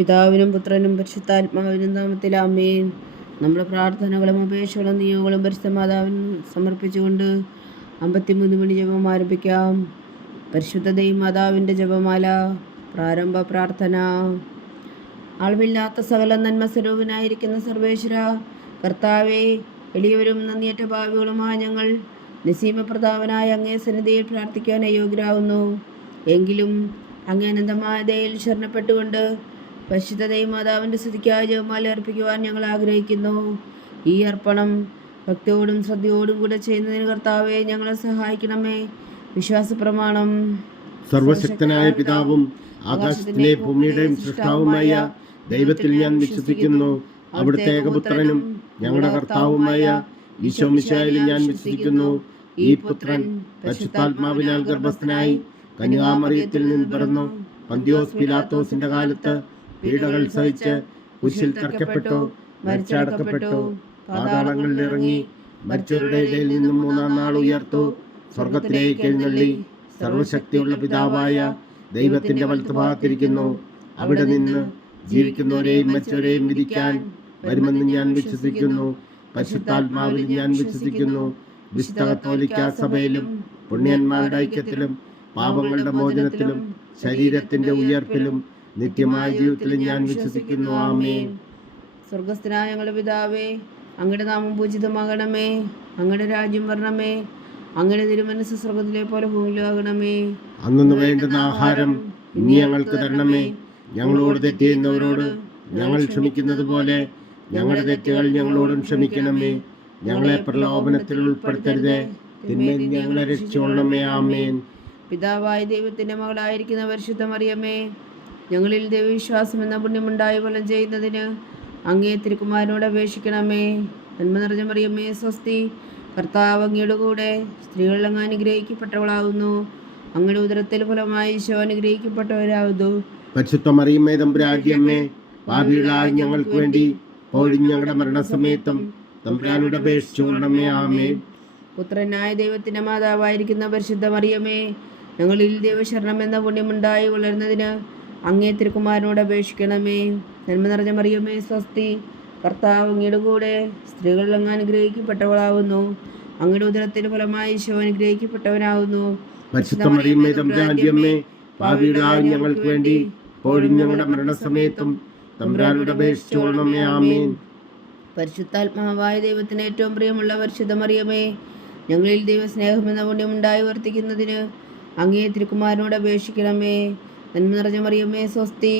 പിതാവിനും പുത്രനും പരിശുദ്ധാത്മാവിനും നാമത്തിൽ ആമേൻ. നമ്മുടെ പ്രാർത്ഥനകളും അപേക്ഷകളും നിയോഗങ്ങളും പരിശുദ്ധ മാതാവിന് സമർപ്പിച്ചുകൊണ്ട് 53 മണി ജപം ആരംഭിക്കാം. പരിശുദ്ധ ദൈവമാതാവിൻ്റെ ജപമാല. പ്രാരംഭ പ്രാർത്ഥന. അളവില്ലാത്ത സകല നന്മ സ്വരൂപനായിരിക്കുന്ന സർവേശ്വര കർത്താവേ, എളിയവരും നന്ദിയേറ്റ ഭാവികളുമായ ഞങ്ങൾ നിസീമപ്രതാപനായ അങ്ങേ സന്നിധിയിൽ പ്രാർത്ഥിക്കാൻ അയോഗ്യരാകുന്നു. എങ്കിലും അങ്ങേ അനന്തമായ ദയയിൽ ശരണപ്പെട്ടുകൊണ്ട് പരിശുദ്ധ ദൈവമാതാവിൻ്റെ സ്തുതിക്കായി ജപമാല അർപ്പിക്കുവാൻ ഞങ്ങൾ ആഗ്രഹിക്കുന്നു. ഈ അർപ്പണം ഭക്തിയോടും ശ്രദ്ധയോടും കൂടെ ചെയ്യുന്നതിന് കർത്താവെ ഞങ്ങളെ സഹായിക്കണമേ. വിശ്വാസ പ്രമാണം. സർവശക്തനായ പിതാവും ആകാശത്തിലെ ഭൂമിയുടെയും സൃഷ്ടാവുമായ ദൈവത്തിൽ ഞാൻ വിശ്വസിക്കുന്നു. അവിടുത്തെ ഏകപുത്രനും ഞങ്ങളുടെ കർത്താവുമായ ഈശോ മിശിഹായിൽ ഞാൻ വിശ്വസിക്കുന്നു. ഈ പുത്രൻ പരിശുദ്ധാത്മാവിനാൽ ഗർഭസ്ഥനായി കന്യാമറിയത്തിൽ നിന്ന് പിറന്നു. പന്തിയോസ് പിലാത്തോസിന്റെ കാലത്ത് പീഡകൾ സഹിച്ച് കുരിശിൽ തറയ്ക്കപ്പെട്ടു, മരിച്ചടക്കപ്പെട്ടു, പാതാളങ്ങളിൽ ഇറങ്ങി, മരിച്ചവരുടെ ഇടയിൽ നിന്നും 3-ാം നാൾ ഉയർത്തു, സ്വർഗത്തിലേക്ക് എഴുന്നള്ളി, സർവശക്തിയുള്ള പിതാവായ ദൈവത്തിന്റെ വലത്തുഭാഗത്തിരിക്കുന്നു. അവിടെ നിന്ന് ജീവിക്കുന്നവരെയും മരിച്ചവരെയും വിധിക്കാൻ വരുമെന്ന് ഞാൻ വിശ്വസിക്കുന്നു. പരിശുദ്ധാത്മാവിൽ ഞാൻ വിശ്വസിക്കുന്നു. വിശുദ്ധ കത്തോലിക്കാ സഭയിലും പുണ്യന്മാരുടെ ഐക്യത്തിലും പാപങ്ങളുടെ മോചനത്തിലും ശരീരത്തിന്റെ ഉയർപ്പിലും നിത്യമായ ജീവിതത്തിലും ഞാൻ വിശ്വസിക്കുന്നു. ആമേൻ. സ്വർഗസ്ഥനായ ഞങ്ങളുടെ പിതാവേ, അങ്ങയുടെ നാമം പൂജിതമാകണമേ. അങ്ങയുടെ രാജ്യം വരണമേ. അങ്ങയുടെ തിരുമനസ്സ് സ്വർഗത്തിലെ പോലെ ഭൂമിയിലാകണമേ. അന്നു വേണ്ടുന്ന ആഹാരം ഇനി ഞങ്ങൾക്ക് തരണമേ. ഞങ്ങളോട് തെറ്റ് ചെയ്യുന്നവരോട് ഞങ്ങൾ ക്ഷമിക്കുന്നത് പോലെ ഞങ്ങളുടെ തെറ്റുകൾ ഞങ്ങളോടും ക്ഷമിക്കണമേ. ഞങ്ങളെ പ്രലോഭനത്തിൽ ഉൾപ്പെടുത്തരുതേ, തിന്മയിൽ ഞങ്ങളെ രക്ഷിച്ചുകൊള്ളണമേ. ആമേൻ. പിതാവായ ദൈവത്തിന്റെ മകളായിരിക്കുന്ന പരിശുദ്ധ മറിയമേ, ഞങ്ങളിൽ ദൈവവിശ്വാസം എന്ന പുണ്യമുണ്ടായി ഫലം ചെയ്യുന്നതിന് അങ്ങേ തിരുക്കുമാരനോട് അപേക്ഷിക്കണമേ. നന്മ നിറഞ്ഞ മറിയമേ സ്വസ്തി, കർത്താവ് അങ്ങയുടെ കൂടെ സ്ത്രീകളിൽ അങ്ങ് അനുഗ്രഹിക്കപ്പെട്ടവളാകുന്നു. അങ്ങയുടെ ഉദരത്തിൽ ഫലമായി ഈശോ അനുഗ്രഹിക്കപ്പെട്ടവരാകുന്നു. പരിശുദ്ധ മറിയമേ തമ്പുരാന്റെ അമ്മേ, പാപികളായ ഞങ്ങൾക്ക് വേണ്ടി ഇപ്പോഴും ഞങ്ങളുടെ മരണസമയത്തും തമ്പുരാനോട് അപേക്ഷിച്ചുകൊള്ളണമേ. ആമേൻ. പുത്രനായ ദൈവത്തിന്റെ മാതാവായിരിക്കുന്ന പരിശുദ്ധ മറിയമേ, ഞങ്ങളിൽ ദൈവശരണം എന്ന പുണ്യമുണ്ടായി വളരുന്നതിന് അങ്ങേ തിരുക്കുമാരനോട് അപേക്ഷിക്കണമേ. നന്മ നിറഞ്ഞ മറിയമേ സ്വസ്തി, കർത്താവ് അങ്ങയുടെ കൂടെ സ്ത്രീകളിൽ അങ്ങ് അനുഗ്രഹിക്കപ്പെട്ടവളാകുന്നു. അങ്ങയുടെ ഉദരത്തിന് ഫലമായി ഈശോ അനുഗ്രഹിക്കപ്പെട്ടവനാകുന്നു. പരിശുദ്ധ മറിയമേ തമ്പുരാന്റെ അമ്മേ, പാപികളായ ഞങ്ങൾക്ക് വേണ്ടി ഇപ്പോഴും ഞങ്ങളുടെ മരണസമയത്തും തമ്പുരാനോട് അപേക്ഷിച്ചുകൊള്ളണമേ. ആമേൻ. പരിശുദ്ധാത്മാവായ ദൈവത്തിന് ഏറ്റവും പ്രിയമുള്ള പരിശുദ്ധ മറിയമേ, ഞങ്ങളിൽ ദൈവസ്നേഹം എന്ന പുണ്യമുണ്ടായി വർത്തിക്കുന്നതിന് അങ്ങേ തിരുക്കുമാരനോട് അപേക്ഷിക്കണമേ. നന്മ നിറഞ്ഞ മറിയമേ സ്വസ്തി,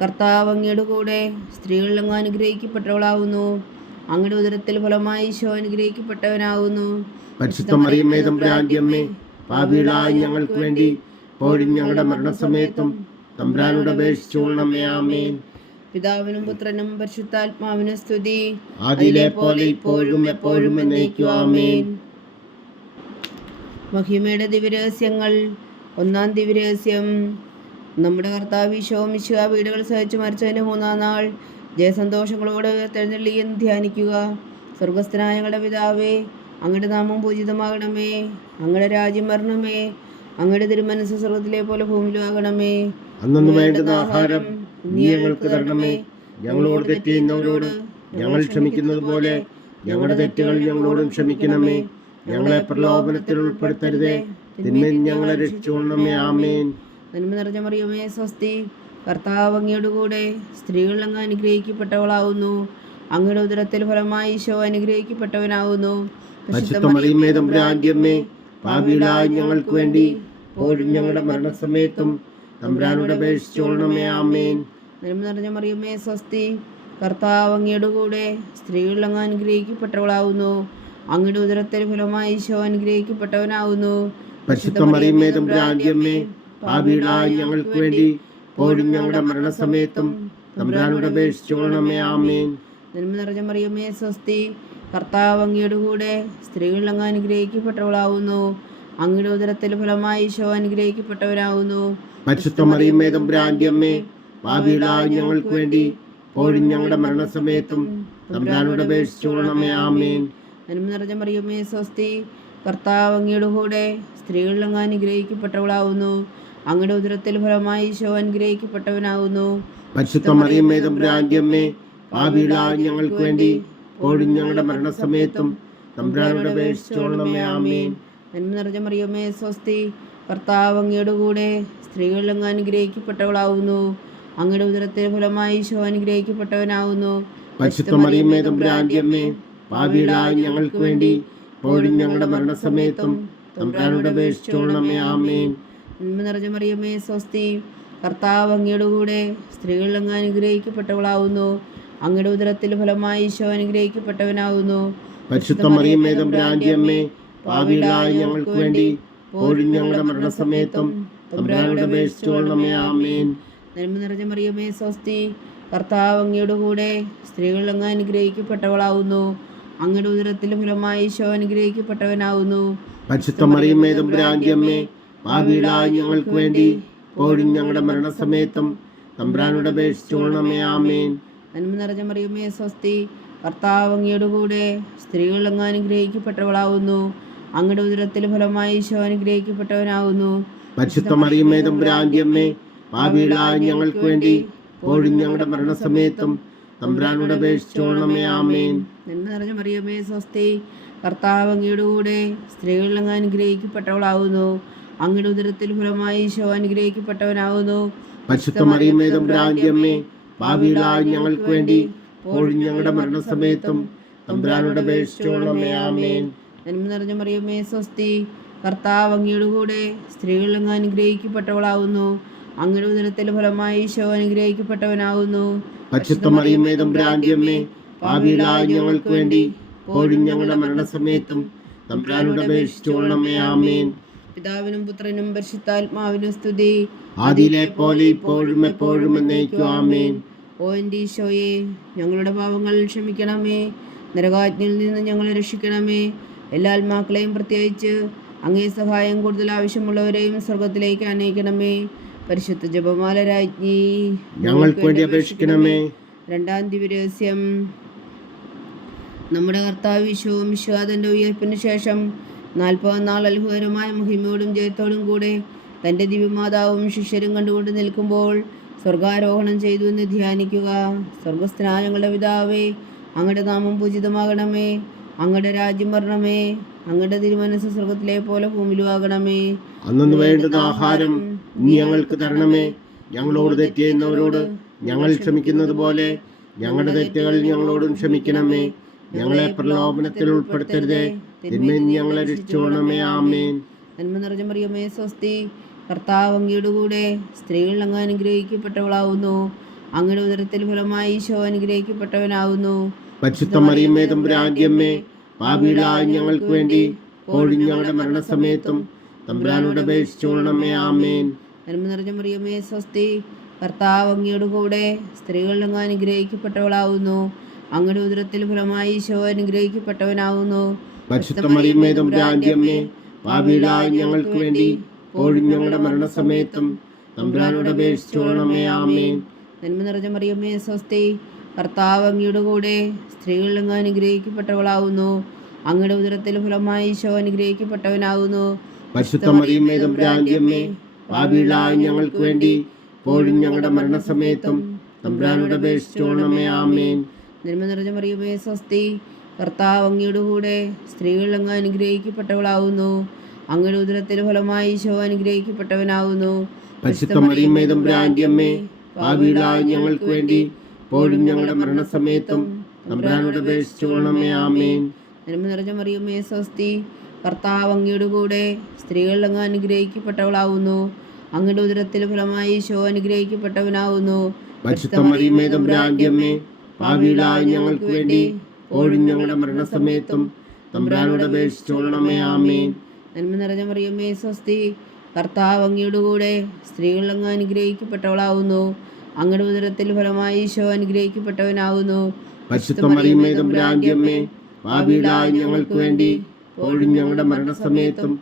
കർത്താവ് അങ്ങയുടെ കൂടെ സ്ത്രീകളിൽ അങ്ങ് അനുഗ്രഹിക്കപ്പെട്ടവളാകുന്നു. അങ്ങയുടെ ഉദരത്തിൽ ഫലമായി ഈശോ അനുഗ്രഹിക്കപ്പെട്ടവനാകുന്നു. പരിശുദ്ധ മറിയമേ തമ്പുരാന്റെ അമ്മേ, പാപികളായ ഞങ്ങൾക്ക് വേണ്ടി ഇപ്പോഴും ഞങ്ങളുടെ മരണസമയത്തും തമ്പുരാനോട് അപേക്ഷിച്ചുകൊള്ളണമേ. ആമേൻ. പിതാവിനും പുത്രനും പരിശുദ്ധാത്മാവിനും സ്തുതി, ആദിയിലെ പോലെ ഇപ്പോഴും എപ്പോഴും എന്നേക്കും. ആമേൻ. മഹിമയുടെ ദിവ്യരഹസ്യങ്ങൾ. 1-ാം ദിവ്യരഹസ്യം. നമ്മുടെ കർത്താവ് ഈശോ മിശിഹാ പീഡകൾ സഹിച്ചു മരിച്ചതിൻ്റെ 3-ാം നാൾ ജയസന്തോഷങ്ങളോട് ഉയർത്തെഴുന്നള്ളി എന്ന് ധ്യാനിക്കുക. സ്വർഗസ്ഥനായ ഞങ്ങളുടെ പിതാവേ, അങ്ങയുടെ നാമം പൂജിതമാകണമേ. അങ്ങയുടെ രാജ്യം വരണമേ. അങ്ങയുടെ തിരുമനസ്സ് സ്വർഗത്തിലെ പോലെ ഭൂമിയിലാകണമേ. അന്നു വേണ്ടുന്ന ആഹാരം നീ ഞങ്ങൾക്ക് തരണമേ. ഞങ്ങളോട് തെറ്റ് ചെയ്യുന്നവരോട് ഞങ്ങൾ ക്ഷമിക്കുന്നത് പോലെ ഞങ്ങളുടെ തെറ്റുകൾ ഞങ്ങളോടും ക്ഷമിക്കണമേ. ഞങ്ങളെ പ്രലോഭനത്തിൽ ഉൾപ്പെടുത്തരുതേ, തിന്മയിൽ ഞങ്ങളെ രക്ഷിച്ചുകൊള്ളണമേ. ആമേൻ. നന്മ നിറഞ്ഞ മറിയമേ സ്വസ്തി, കർത്താവ് അങ്ങയുടെ കൂടെ സ്ത്രീകളിൽ അങ്ങ് അനുഗ്രഹിക്കപ്പെട്ടവളാകുന്നു. അങ്ങയുടെ ഉദരത്തിൽ ഫലമായി ഈശോ അനുഗ്രഹിക്കപ്പെട്ടവനാകുന്നു. പരിശുദ്ധ മറിയമേ തമ്പുരാന്റെ അമ്മേ, പാപികളായ ഞങ്ങൾക്ക് വേണ്ടി ഇപ്പോഴും ഞങ്ങളുടെ മരണസമയത്തും തമ്പുരാനോട് അപേക്ഷിച്ചുകൊള്ളണമേ. ആമേൻ. നന്മ നിറഞ്ഞ മറിയമേ സ്വസ്തി, കർത്താവ് അങ്ങയുടെ കൂടെ സ്ത്രീകളിൽ അങ്ങ് അനുഗ്രഹിക്കപ്പെട്ടവളാകുന്നു. അങ്ങയുടെ ഉദരത്തിൽ ഫലമായി ഈശോ അനുഗ്രഹിക്കപ്പെട്ടവനാകുന്നു. പരിശുദ്ധ മറിയമേ തമ്പുരാന്റെ അമ്മേ, പാപികളായ ഞങ്ങൾക്ക് വേണ്ടി ഇപ്പോഴും ഞങ്ങളുടെ മരണസമയത്തും തമ്പുരാനോട് അപേക്ഷിച്ചുകൊള്ളണമേ. ആമേൻ. നന്മ നിറഞ്ഞ മറിയമേ സ്വസ്തി, കർത്താവ് അങ്ങയുടെ കൂടെ സ്ത്രീകളിൽ അങ്ങ് അനുഗ്രഹിക്കപ്പെട്ടവളാകുന്നു. അങ്ങയുടെ ഉദരത്തിൽ ഫലമായി ഈശോ അനുഗ്രഹിക്കപ്പെട്ടവനാകുന്നു. പരിശുദ്ധ മറിയമേ തമ്പുരാന്റെ അമ്മേ, പാപികളായ ഞങ്ങൾക്ക് വേണ്ടി ഇപ്പോഴും ഞങ്ങളുടെ മരണസമയത്തും തമ്പുരാനോട് അപേക്ഷിച്ചുകൊള്ളണമേ. ആമേൻ. നന്മ നിറഞ്ഞ മറിയമേ സ്വസ്തി, കർത്താവ് അങ്ങയുടെ കൂടെ സ്ത്രീകളിൽ അങ്ങ് അനുഗ്രഹിക്കപ്പെട്ടവളാകുന്നു. അങ്ങയുടെ ഉദരത്തിൽ ഫലമായി ഈശോ അനുഗ്രഹിക്കപ്പെട്ടവനാകുന്നു. പരിശുദ്ധ മറിയമ്മേ തമ്പുരാന്റെ അമ്മേ, പാപികളായ ഞങ്ങൾക്ക് വേണ്ടി ഇപ്പോഴും ഞങ്ങളുടെ മരണസമയത്തും തമ്പുരാനോട് അപേക്ഷിച്ചുകൊള്ളണമേ. ആമേൻ. നന്മ നിറഞ്ഞ മറിയമ്മേ സ്വസ്തി, കർത്താവ് അങ്ങയുടെ കൂടെ സ്ത്രീകളിൽ അങ്ങ് അനുഗ്രഹിക്കപ്പെട്ടവളാവുന്നു. അങ്ങയുടെ ഉദരത്തിന്റെ ഫലമായി ഈശോ അനുഗ്രഹിക്കപ്പെട്ടവനാവുന്നു. പരിശുദ്ധ മറിയമ്മേ തമ്പുരാന്റെ അമ്മേ, പാപികളായ ഞങ്ങൾക്ക് വേണ്ടി ഇപ്പോഴും ഞങ്ങളുടെ മരണസമയത്തും തമ്പുരാനോട് അപേക്ഷിച്ചുകൊള്ളണമേ. ആമേൻ. നന്മ നിറഞ്ഞ മറിയമ്മേ സ്വസ്തി, കർത്താവ് അങ്ങയുടെ കൂടെ സ്ത്രീകളിൽ അങ്ങ് അനുഗ്രഹിക്കപ്പെട്ടവളാവുന്നു. അങ്ങയുടെ ഉദരത്തിന്റെ ഫലമായി ഈശോ അനുഗ്രഹിക്കപ്പെട്ടവനാവുന്നു. പരിശുദ്ധ മറിയമ്മേ തമ്പുരാന്റെ അമ്മേ, പാപികളായ ഞങ്ങൾക്ക് വേണ്ടി ഇപ്പോഴും ഞങ്ങളുടെ മരണസമയത്തും തമ്പുരാനോട് അപേക്ഷിച്ചുകൊള്ളണമേ. ആമേൻ. നന്മ നിറഞ്ഞ മറിയമ്മേ സ്വസ്തി, കർത്താവ് അങ്ങയുടെ കൂടെ സ്ത്രീകളിൽ അങ്ങ് അനുഗ്രഹിക്കപ്പെട്ടവളാവുന്നു. അങ്ങയുടെ ഉദരത്തിന്റെ ഫലമായി ഈശോ അനുഗ്രഹിക്കപ്പെട്ടവനാവുന്നു. പരിശുദ്ധ മറിയമ്മേ തമ്പുരാന്റെ അമ്മേ, പാപികളായ ഞങ്ങൾക്ക് വേണ്ടി ഇപ്പോഴും ഞങ്ങളുടെ മരണസമയത്തും തമ്പുരാനോട് അപേക്ഷിച്ചുകൊള്ളണമേ. ആമേൻ. നന്മ നിറഞ്ഞ മറിയമ്മേ സ്വസ്തി, കർത്താവ് അങ്ങയുടെ കൂടെ സ്ത്രീകളിൽ അങ്ങ് അനുഗ്രഹിക്കപ്പെട്ടവളാവുന്നു. അങ്ങയുടെ ഉദരത്തിന്റെ ഫലമായി ഈശോ അനുഗ്രഹിക്കപ്പെട്ടവനാവുന്നു. പരിശുദ്ധ മറിയമ്മേ തമ്പുരാന്റെ അമ്മേ, പാപികളായ ഞങ്ങൾക്ക് വേണ്ടി ഇപ്പോഴും ഞങ്ങളുടെ മരണസമയത്തും തമ്പുരാനോട് അപേക്ഷിച്ചുകൊള്ളണമേ. ആമേൻ. നന്മ നിറഞ്ഞ മറിയമ്മേ സ്വസ്തി, കർത്താവ് അങ്ങയുടെ കൂടെ സ്ത്രീകളിൽ അങ്ങ് അനുഗ്രഹിക്കപ്പെട്ടവളാവുന്നു. അങ്ങയുടെ ഉദരത്തിൽ ഫലമായി ഈശോ അനുഗ്രഹിക്കപ്പെട്ടവനാവുന്നു. പരിശുദ്ധ മറിയമ്മേ തമ്പുരാന്റെ അമ്മേ, പാപികളായ ഞങ്ങൾക്ക് വേണ്ടി ഇപ്പോഴും ഞങ്ങളുടെ മരണസമയത്തും തമ്പുരാനോട് അപേക്ഷിച്ചുകൊള്ളണമേ. ആമേൻ. നന്മ നിറഞ്ഞ മറിയമ്മേ സ്വസ്തി, കർത്താവ് അങ്ങയുടെ കൂടെ സ്ത്രീകളിൽ അങ്ങ് അനുഗ്രഹിക്കപ്പെട്ടവളാവുന്നു. അങ്ങയുടെ ഉദരത്തിൽ ഫലമായി ഈശോ അനുഗ്രഹിക്കപ്പെട്ടവനാവുന്നു. പരിശുദ്ധ മറിയമ്മേ തമ്പുരാന്റെ അമ്മേ, പാപികളായ ഞങ്ങൾക്ക് വേണ്ടി ഇപ്പോഴും ഞങ്ങളുടെ മരണസമയത്തും തമ്പുരാനോട് അപേക്ഷിച്ചുകൊള്ളണമേ. ആമേൻ. പിതാവിനും പുത്രനും പരിശുദ്ധാത്മാവിനും സ്തുതി, ആദിയിലെ പോലെ ഇപ്പോഴും എപ്പോഴും എന്നേക്കും. ആമേൻ. ഓ എൻ്റെ ഈശോയെ, ഞങ്ങളുടെ പാപങ്ങൾ ക്ഷമിക്കണമേ. നരകാജ്ഞയിൽ നിന്ന് ഞങ്ങളെ രക്ഷിക്കണമേ. എല്ലാ ആത്മാക്കളെയും പ്രത്യേകിച്ച് അങ്ങേ സഹായം കൂടുതൽ ആവശ്യമുള്ളവരെയും സ്വർഗത്തിലേക്ക് അനയിക്കണമേ. പരിശുദ്ധ ജപമാല രാജ്ഞി, ഞങ്ങൾക്ക് വേണ്ടി അപേക്ഷിക്കണമേ. രണ്ടാം ദിവ്യരഹസ്യം. നമ്മുടെ കർത്താവ് ഈശോ മിശിഹായുടെ ഉയർപ്പിന് ശേഷം 40 നാൾ അത്ഭുതകരമായ മഹിമയോടും ജയത്തോടും കൂടെ തൻ്റെ ദിവ്യമാതാവും ശിഷ്യരും കണ്ടുകൊണ്ട് നിൽക്കുമ്പോൾ സ്വർഗാരോഹണം ചെയ്തു എന്ന് ധ്യാനിക്കുക. സ്വർഗസ്ഥനായ ഞങ്ങളുടെ പിതാവേ, അങ്ങയുടെ നാമം പൂജിതമാകണമേ. അങ്ങയുടെ രാജ്യം വരണമേ. അങ്ങയുടെ തിരുമനസ്സ് സ്വർഗത്തിലെ പോലെ ഭൂമിയിലും ആകണമേ. അന്നു വേണ്ടുന്ന ആഹാരം നീ ഞങ്ങൾക്ക് തരണമേ. ഞങ്ങളോട് തെറ്റ് ചെയ്യുന്നവരോട് ഞങ്ങൾ ക്ഷമിക്കുന്നത് പോലെ ഞങ്ങളുടെ തെറ്റുകൾ ഞങ്ങളോടും ക്ഷമിക്കണമേ. ഞങ്ങളെ പ്രലോഭനത്തിൽ ഉൾപ്പെടുത്തരുതേ, തിന്മയിൽ നിന്ന് ഞങ്ങളെ രക്ഷിച്ചുകൊള്ളണമേ. ആമേൻ. നന്മ നിറഞ്ഞ മറിയമേ സ്വസ്തി, കർത്താവ് അങ്ങയുടെ കൂടെ സ്ത്രീകളിൽ അങ്ങ് അനുഗ്രഹിക്കപ്പെട്ടവളാവുന്നു. അങ്ങയുടെ ഉദരത്തിൽ ഫലമായി ഈശോ അനുഗ്രഹിക്കപ്പെട്ടവനാവുന്നു. പരിശുദ്ധ മറിയമ്മേ തമ്പുരാന്റെ അമ്മേ, പാപികളായ ഞങ്ങൾക്ക് വേണ്ടി ഇപ്പോഴും ഞങ്ങളുടെ മരണസമയത്തും തമ്പുരാനോട് അപേക്ഷിച്ചുകൊള്ളണമേ. ആമേൻ. നന്മ നിറഞ്ഞ മറിയമേ സ്വസ്തി, കർത്താവ് അങ്ങയുടെ കൂടെ സ്ത്രീകളിൽ അങ്ങ് അനുഗ്രഹിക്കപ്പെട്ടവളാവുന്നു. അങ്ങയുടെ ഉദരത്തിൽ ഫലമായി ഈശോ അനുഗ്രഹിക്കപ്പെട്ടവനാവുന്നു. പരിശുദ്ധ മറിയമ്മേ തമ്പുരാന്റെ അമ്മേ, പാപികളായ ഞങ്ങൾക്ക് വേണ്ടി ഇപ്പോഴും ഞങ്ങളുടെ മരണസമയത്തും തമ്പുരാനോട് അപേക്ഷിച്ചുകൊള്ളണമേ. ആമേൻ. നന്മ നിറഞ്ഞ മറിയമ്മേ സ്വസ്തി, കർത്താവ് അങ്ങയുടെ കൂടെ സ്ത്രീകളിൽ അങ്ങ് അനുഗ്രഹിക്കപ്പെട്ടവളാവുന്നു. അങ്ങയുടെ ഉദരത്തിൽ ഫലമായി ഈശോ അനുഗ്രഹിക്കപ്പെട്ടവനാവുന്നു. പരിശുദ്ധ മറിയമ്മേ തമ്പുരാന്റെ അമ്മേ, പാപികളായ ഞങ്ങൾക്ക് വേണ്ടി ഇപ്പോഴും ഞങ്ങളുടെ മരണസമയത്തും തമ്പുരാനോട് അപേക്ഷിച്ചുകൊള്ളണമേ. ആമേൻ. നന്മ നിറഞ്ഞ മറിയമേ സ്വസ്തി, കർത്താവ് അങ്ങയുടെ കൂടെ സ്ത്രീകളിൽ അങ്ങ് അനുഗ്രഹിക്കപ്പെട്ടവളാവുന്നു. അങ്ങയുടെ ഉദരത്തിൽ ഫലമായി ഈശോ അനുഗ്രഹിക്കപ്പെട്ടവനാവുന്നു. പരിശുദ്ധ മറിയമ്മേ തമ്പുരാന്റെ അമ്മേ, പാപികളായ ഞങ്ങൾക്ക് വേണ്ടി ഇപ്പോഴും ഞങ്ങളുടെ മരണസമയത്തും തമ്പുരാനോട് അപേക്ഷിച്ചുകൊള്ളണമേ. ആമേൻ. നന്മ നിറഞ്ഞ മറിയമേ സ്വസ്തി, കർത്താവ് അങ്ങയുടെ കൂടെ സ്ത്രീകളിൽ അങ്ങ് അനുഗ്രഹിക്കപ്പെട്ടവളാവുന്നു. അങ്ങയുടെ ഉദരത്തിൽ ഫലമായി ഈശോ അനുഗ്രഹിക്കപ്പെട്ടവനാവുന്നു. പരിശുദ്ധ മറിയമ്മേ തമ്പുരാന്റെ അമ്മേ, പാപികളായ ഞങ്ങൾക്ക് വേണ്ടി ഇപ്പോഴും ഞങ്ങളുടെ മരണസമയത്തും തമ്പുരാനോട് അപേക്ഷിച്ചുകൊള്ളണമേ. ആമേൻ. നന്മ നിറഞ്ഞ മറിയമേ സ്വസ്തി, കർത്താവ് അങ്ങയുടെ കൂടെ സ്ത്രീകളിൽ അങ്ങ് അനുഗ്രഹിക്കപ്പെട്ടവളാവുന്നു. അങ്ങയുടെ ഉദരത്തിൽ ഫലമായി ഈശോ അനുഗ്രഹിക്കപ്പെട്ടവനാവുന്നു. പരിശുദ്ധ മറിയമ്മേ തമ്പുരാന്റെ അമ്മേ, പാപികളായ ഞങ്ങൾക്ക് വേണ്ടി ഇപ്പോഴും ഞങ്ങളുടെ മരണസമയത്തും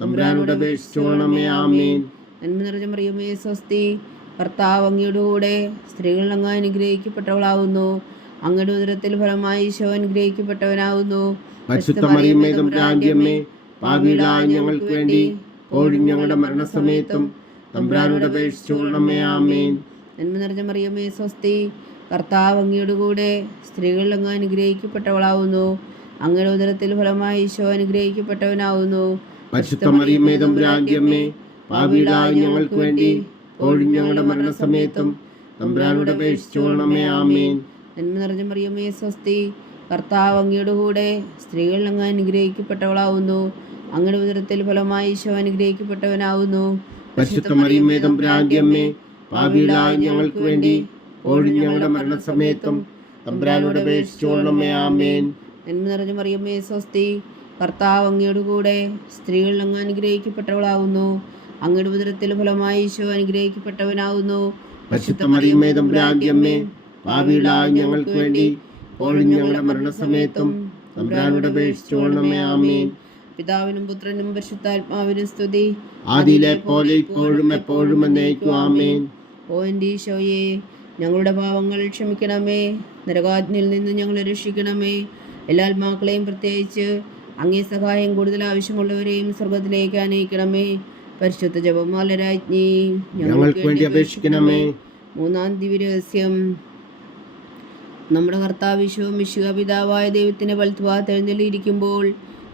തമ്പുരാനോട് അപേക്ഷിച്ചുകൊള്ളണമേ. ആമേൻ. നന്മ നിറഞ്ഞ മറിയമേ സ്വസ്തി, കർത്താവ് അങ്ങയുടെ കൂടെ സ്ത്രീകളിൽ അങ്ങ് അനുഗ്രഹിക്കപ്പെട്ടവളാവുന്നു. അങ്ങയുടെ ഉദരത്തിൽ ഫലമായി ഈശോ അനുഗ്രഹിക്കപ്പെട്ടവനാവുന്നു. പരിശുദ്ധ മറിയമ്മേ തമ്പുരാന്റെ അമ്മേ, പാപികളായ ഞങ്ങൾക്ക് വേണ്ടി ഇപ്പോഴും ഞങ്ങളുടെ മരണസമയത്തും തമ്പുരാനോട് അപേക്ഷിച്ചുകൊള്ളണമേ. ആമേൻ. നന്മ നിറഞ്ഞ മറിയമേ സ്വസ്തി, കർത്താവ് അങ്ങയുടെ കൂടെ സ്ത്രീകൾ അങ്ങ് അനുഗ്രഹിക്കപ്പെട്ടവളാവുന്നു. അങ്ങയുടെ ഉദരത്തിൽ ഫലമായി ഈശോ അനുഗ്രഹിക്കപ്പെട്ടവനാവുന്നു. പരിശുദ്ധ മറിയമേ തമ്പുരാന്റെ അമ്മേ, പാപികളായ ഞങ്ങൾക്ക് വേണ്ടി ഇപ്പോഴും ഞങ്ങളുടെ മരണസമയത്തും തമ്പുരാനോട് അപേക്ഷിച്ചുകൊള്ളണമേ. ആമേൻ. നന്മ നിറഞ്ഞ മറിയമേ സ്വസ്തി, കർത്താവ് അങ്ങയുടെ കൂടെ സ്ത്രീകൾ അങ്ങ് അനുഗ്രഹിക്കപ്പെട്ടവളാവുന്നു. അങ്ങയുടെ ഉദരത്തിൽ ഫലമായി ഈശോ അനുഗ്രഹിക്കപ്പെട്ടവനാവുന്നു. പരിശുദ്ധ മറിയമേ തമ്പുരാന്റെ അമ്മേ, പാപികളായ ഞങ്ങൾക്ക് വേണ്ടി ഇപ്പോഴും ഞങ്ങളുടെ മരണസമയത്തും തമ്പുരാനോട് അപേക്ഷിച്ചുകൊള്ളണമേ. ആമേൻ. നന്മ നിറഞ്ഞ മറിയമേ സ്വസ്തി, കർത്താവ് അങ്ങയുടെ കൂടെ സ്ത്രീകൾ അങ്ങ് അനുഗ്രഹിക്കപ്പെട്ടവളാവുന്നു. അങ്ങയുടെ ഉദരത്തിൽ ഫലമായി ഈശോ അനുഗ്രഹിക്കപ്പെട്ടവനാവുന്നു. പരിശുദ്ധ മറിയമേ തമ്പുരാന്റെ അമ്മേ, പാപികളായ ഞങ്ങൾക്ക് വേണ്ടി ഇപ്പോഴും ഞങ്ങളുടെ മരണസമയത്തും തമ്പുരാനോട് അപേക്ഷിച്ചുകൊള്ളണമേ. ആമേൻ. പിതാവിനും പുത്രനും പരിശുദ്ധാത്മാവിനും സ്തുതി, ആദിയിലെ പോലെ ഇപ്പോഴും എപ്പോഴും എന്നേക്കും. ആമേൻ. ഓ എൻ്റെ ഈശോയെ, ഞങ്ങളുടെ പാവങ്ങൾ ക്ഷമിക്കണമേ, നരകാഗ്നിയിൽ നിന്ന് ഞങ്ങളെ രക്ഷിക്കണമേ. എല്ലാ ആത്മാക്കളെയും പ്രത്യേകിച്ച് അങ്ങേ സഹായം കൂടുതൽ ആവശ്യമുള്ളവരെയും സ്വർഗത്തിലേക്ക് അനയിക്കണമേ. പരിശുദ്ധ ജപമാല രാജ്ഞി, ഞങ്ങൾക്ക് വേണ്ടി അപേക്ഷിക്കണമേ. മൂന്നാം ദിവ്യരഹസ്യം. നമ്മുടെ കർത്താവ് ഈശോ മിശിഹ പിതാവായ ദൈവത്തിന്റെ വലത്തുഭാഗത്ത് എഴുന്നള്ളിയിരിക്കുമ്പോൾ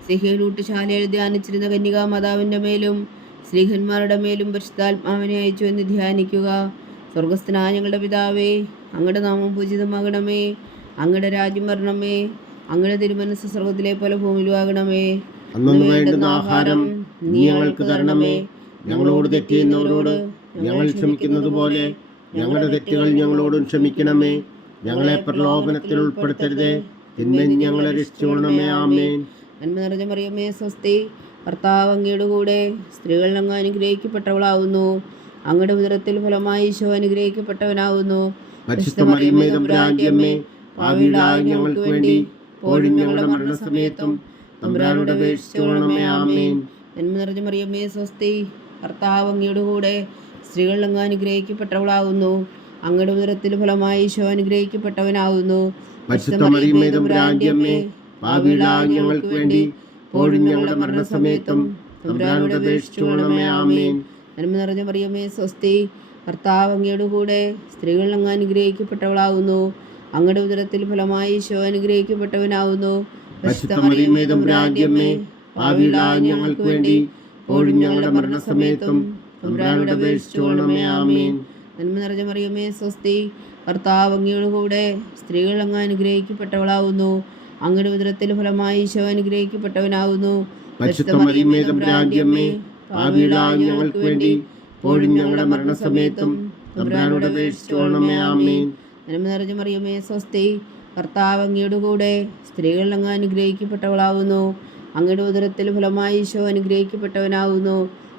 സിഹേലൂട്ടുശാലയിൽ ധ്യാനിച്ചിരുന്ന കന്യകാ മാതാവിന്റെ മേലും സ്ത്രീഹന്മാരുടെ മേലും പരിശുദ്ധാത്മാവിനെ അയച്ചു എന്ന് ധ്യാനിക്കുക. സ്വർഗസ്ഥനായ ഞങ്ങളുടെ പിതാവേ, അങ്ങയുടെ നാമം പൂജിതമാകണമേ. അങ്ങയുടെ രാജ്യം വരണമേ. അങ്ങയുടെ തിരുമനസ്സ് സ്വർഗത്തിലെ പോലെ ഭൂമിയിലും ആകണമേ. അന്നു വേണ്ടുന്ന ആഹാരം നീ ഞങ്ങൾക്ക് തരണമേ. ഞങ്ങളോട് തെറ്റ് ചെയ്യുന്നവരോട് ഞങ്ങൾ ക്ഷമിക്കുന്നത് പോലെ ഞങ്ങളുടെ തെറ്റുകൾ ഞങ്ങളോടും ക്ഷമിക്കണമേ. ഞങ്ങളെ പ്രലോഭനത്തിൽ ഉൾപ്പെടുത്തരുതേ, തിന്മയിൽ ഞങ്ങളെ രക്ഷിച്ചുകൊള്ളണമേ. ആമേൻ. നന്മ നിറഞ്ഞ മറിയമേ സ്വസ്തി, കർത്താവ് അങ്ങയുടെ കൂടെ സ്ത്രീകൾ അങ്ങ് അനുഗ്രഹിക്കപ്പെട്ടവളാവുന്നു. അങ്ങയുടെ ഉദരത്തിൽ ഫലമായി ഈശോ അനുഗ്രഹിക്കപ്പെട്ടവനാവുന്നു. പരിശുദ്ധ മറിയമേ തമ്പുരാന്റെ അമ്മേ, പാപികളായ ഞങ്ങൾക്ക് വേണ്ടി ഇപ്പോഴും ഞങ്ങളുടെ മരണസമയത്തും തമ്പുരാനോട് അപേക്ഷിച്ചുകൊള്ളണമേ. ആമേൻ. നന്മ നിറഞ്ഞ മറിയമേ സ്വസ്തി, കർത്താവ് അങ്ങയുടെ കൂടെ സ്ത്രീകൾ അങ്ങ് അനുഗ്രഹിക്കപ്പെട്ടവളാവുന്നു. അങ്ങയുടെ ഉദരത്തിൽ ഫലമായി ഈശോ അനുഗ്രഹിക്കപ്പെട്ടവനാവുന്നു. പരിശുദ്ധ മറിയമേ തമ്പുരാന്റെ അമ്മേ, പാപികളായ ഞങ്ങൾക്ക് വേണ്ടി ഇപ്പോഴും ഞങ്ങളുടെ മരണസമയത്തും തമ്പുരാനോട് അപേക്ഷിച്ചുകൊള്ളണമേ. ആമേൻ. നന്മ നിറഞ്ഞ മറിയമേ സ്വസ്തി, കർത്താവ് അങ്ങയുടെ കൂടെ സ്ത്രീകൾ അങ്ങ് അനുഗ്രഹിക്കപ്പെട്ടവളാവുന്നു. അങ്ങയുടെ ഉദരത്തിൽ ഫലമായി ഈശോ അനുഗ്രഹിക്കപ്പെട്ടവനാവുന്നു. പരിശുദ്ധ മറിയമേ തമ്പുരാന്റെ അമ്മേ, പാപികളായ ഞങ്ങൾക്ക് വേണ്ടി ഇപ്പോഴും ഞങ്ങളുടെ മരണസമയത്തും തമ്പുരാനോട് അപേക്ഷിച്ചുകൊള്ളണമേ. ആമേൻ. നന്മ നിറഞ്ഞ മറിയമേ സ്വസ്തി, കർത്താവ് അങ്ങയുടെ കൂടെ സ്ത്രീകൾ അങ്ങ് അനുഗ്രഹിക്കപ്പെട്ടവളാവുന്നു. അങ്ങയുടെ ഉദരത്തിൽ ഫലമായി ഈശോ അനുഗ്രഹിക്കപ്പെട്ടവനാവുന്നു. പരിശുദ്ധ മറിയമേ തമ്പുരാന്റെ അമ്മേ, പാപികളായ ഞങ്ങൾക്ക് വേണ്ടി ഇപ്പോഴും ഞങ്ങളുടെ മരണസമയത്തും തമ്പുരാനോട് അപേക്ഷിച്ചുകൊള്ളണമേ. ആമേൻ. നന്മ നിറഞ്ഞ മറിയമേ സ്വസ്തി, കർത്താവ് അങ്ങയുടെ കൂടെ സ്ത്രീകൾ അങ്ങ് അനുഗ്രഹിക്കപ്പെട്ടവളാവുന്നു. അങ്ങയുടെ ഉദരത്തിൽ ഫലമായി ഈശോ അനുഗ്രഹിക്കപ്പെട്ടവനാവുന്നു.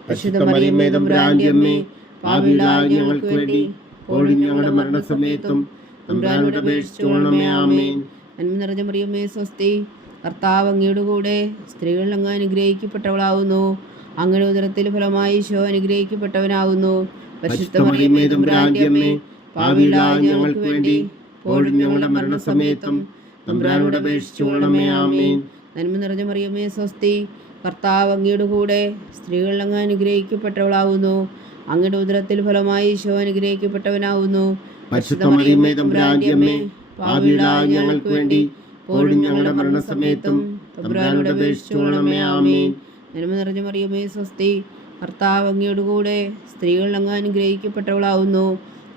പരിശുദ്ധ മറിയമേ തമ്പുരാന്റെ അമ്മേ, പാപികളായ ഞങ്ങൾക്ക് വേണ്ടി ഇപ്പോഴും ഞങ്ങളുടെ മരണസമയത്തും തമ്പുരാനോട് അപേക്ഷിച്ചുകൊള്ളണമേ. ആമേൻ. നന്മ നിറഞ്ഞ മറിയമേ സ്വസ്തി, കർത്താവ് അങ്ങയുടെ കൂടെ സ്ത്രീകൾ അങ്ങ് അനുഗ്രഹിക്കപ്പെട്ടവളാവുന്നു. അങ്ങയുടെ ഉദരത്തിൽ ഫലമായി ഈശോ അനുഗ്രഹിക്കപ്പെട്ടവനാവുന്നു. പരിശുദ്ധ മറിയമേ തമ്പുരാന്റെ അമ്മേ, പാപികളായ ഞങ്ങൾക്ക് വേണ്ടി ഇപ്പോഴും ഞങ്ങളുടെ മരണസമയത്തും തമ്പുരാനോട് അപേക്ഷിച്ചുകൊള്ളണമേ. ആമേൻ. നന്മ നിറഞ്ഞ മറിയമേ സ്വസ്തി, കർത്താവ് അങ്ങയുടെ കൂടെ സ്ത്രീകൾ അങ്ങ് അനുഗ്രഹിക്കപ്പെട്ടവളാവുന്നു. അങ്ങയുടെ ഉദരത്തിൽ ഫലമായി ഈശോ അനുഗ്രഹിക്കപ്പെട്ടവനാവുന്നു. പരിശുദ്ധ മറിയമേ തമ്പുരാന്റെ അമ്മേ, പാപികളായ ഞങ്ങൾക്ക് വേണ്ടി ഇപ്പോഴും ഞങ്ങളുടെ മരണസമയത്തും തമ്പുരാനോട് അപേക്ഷിച്ചുകൊള്ളണമേ. ആമേൻ. നന്മ നിറഞ്ഞ മറിയമേ സ്വസ്തി, കർത്താവ് അങ്ങയുടെ കൂടെ സ്ത്രീകൾ അങ്ങ് അനുഗ്രഹിക്കപ്പെട്ടവളാവുന്നു.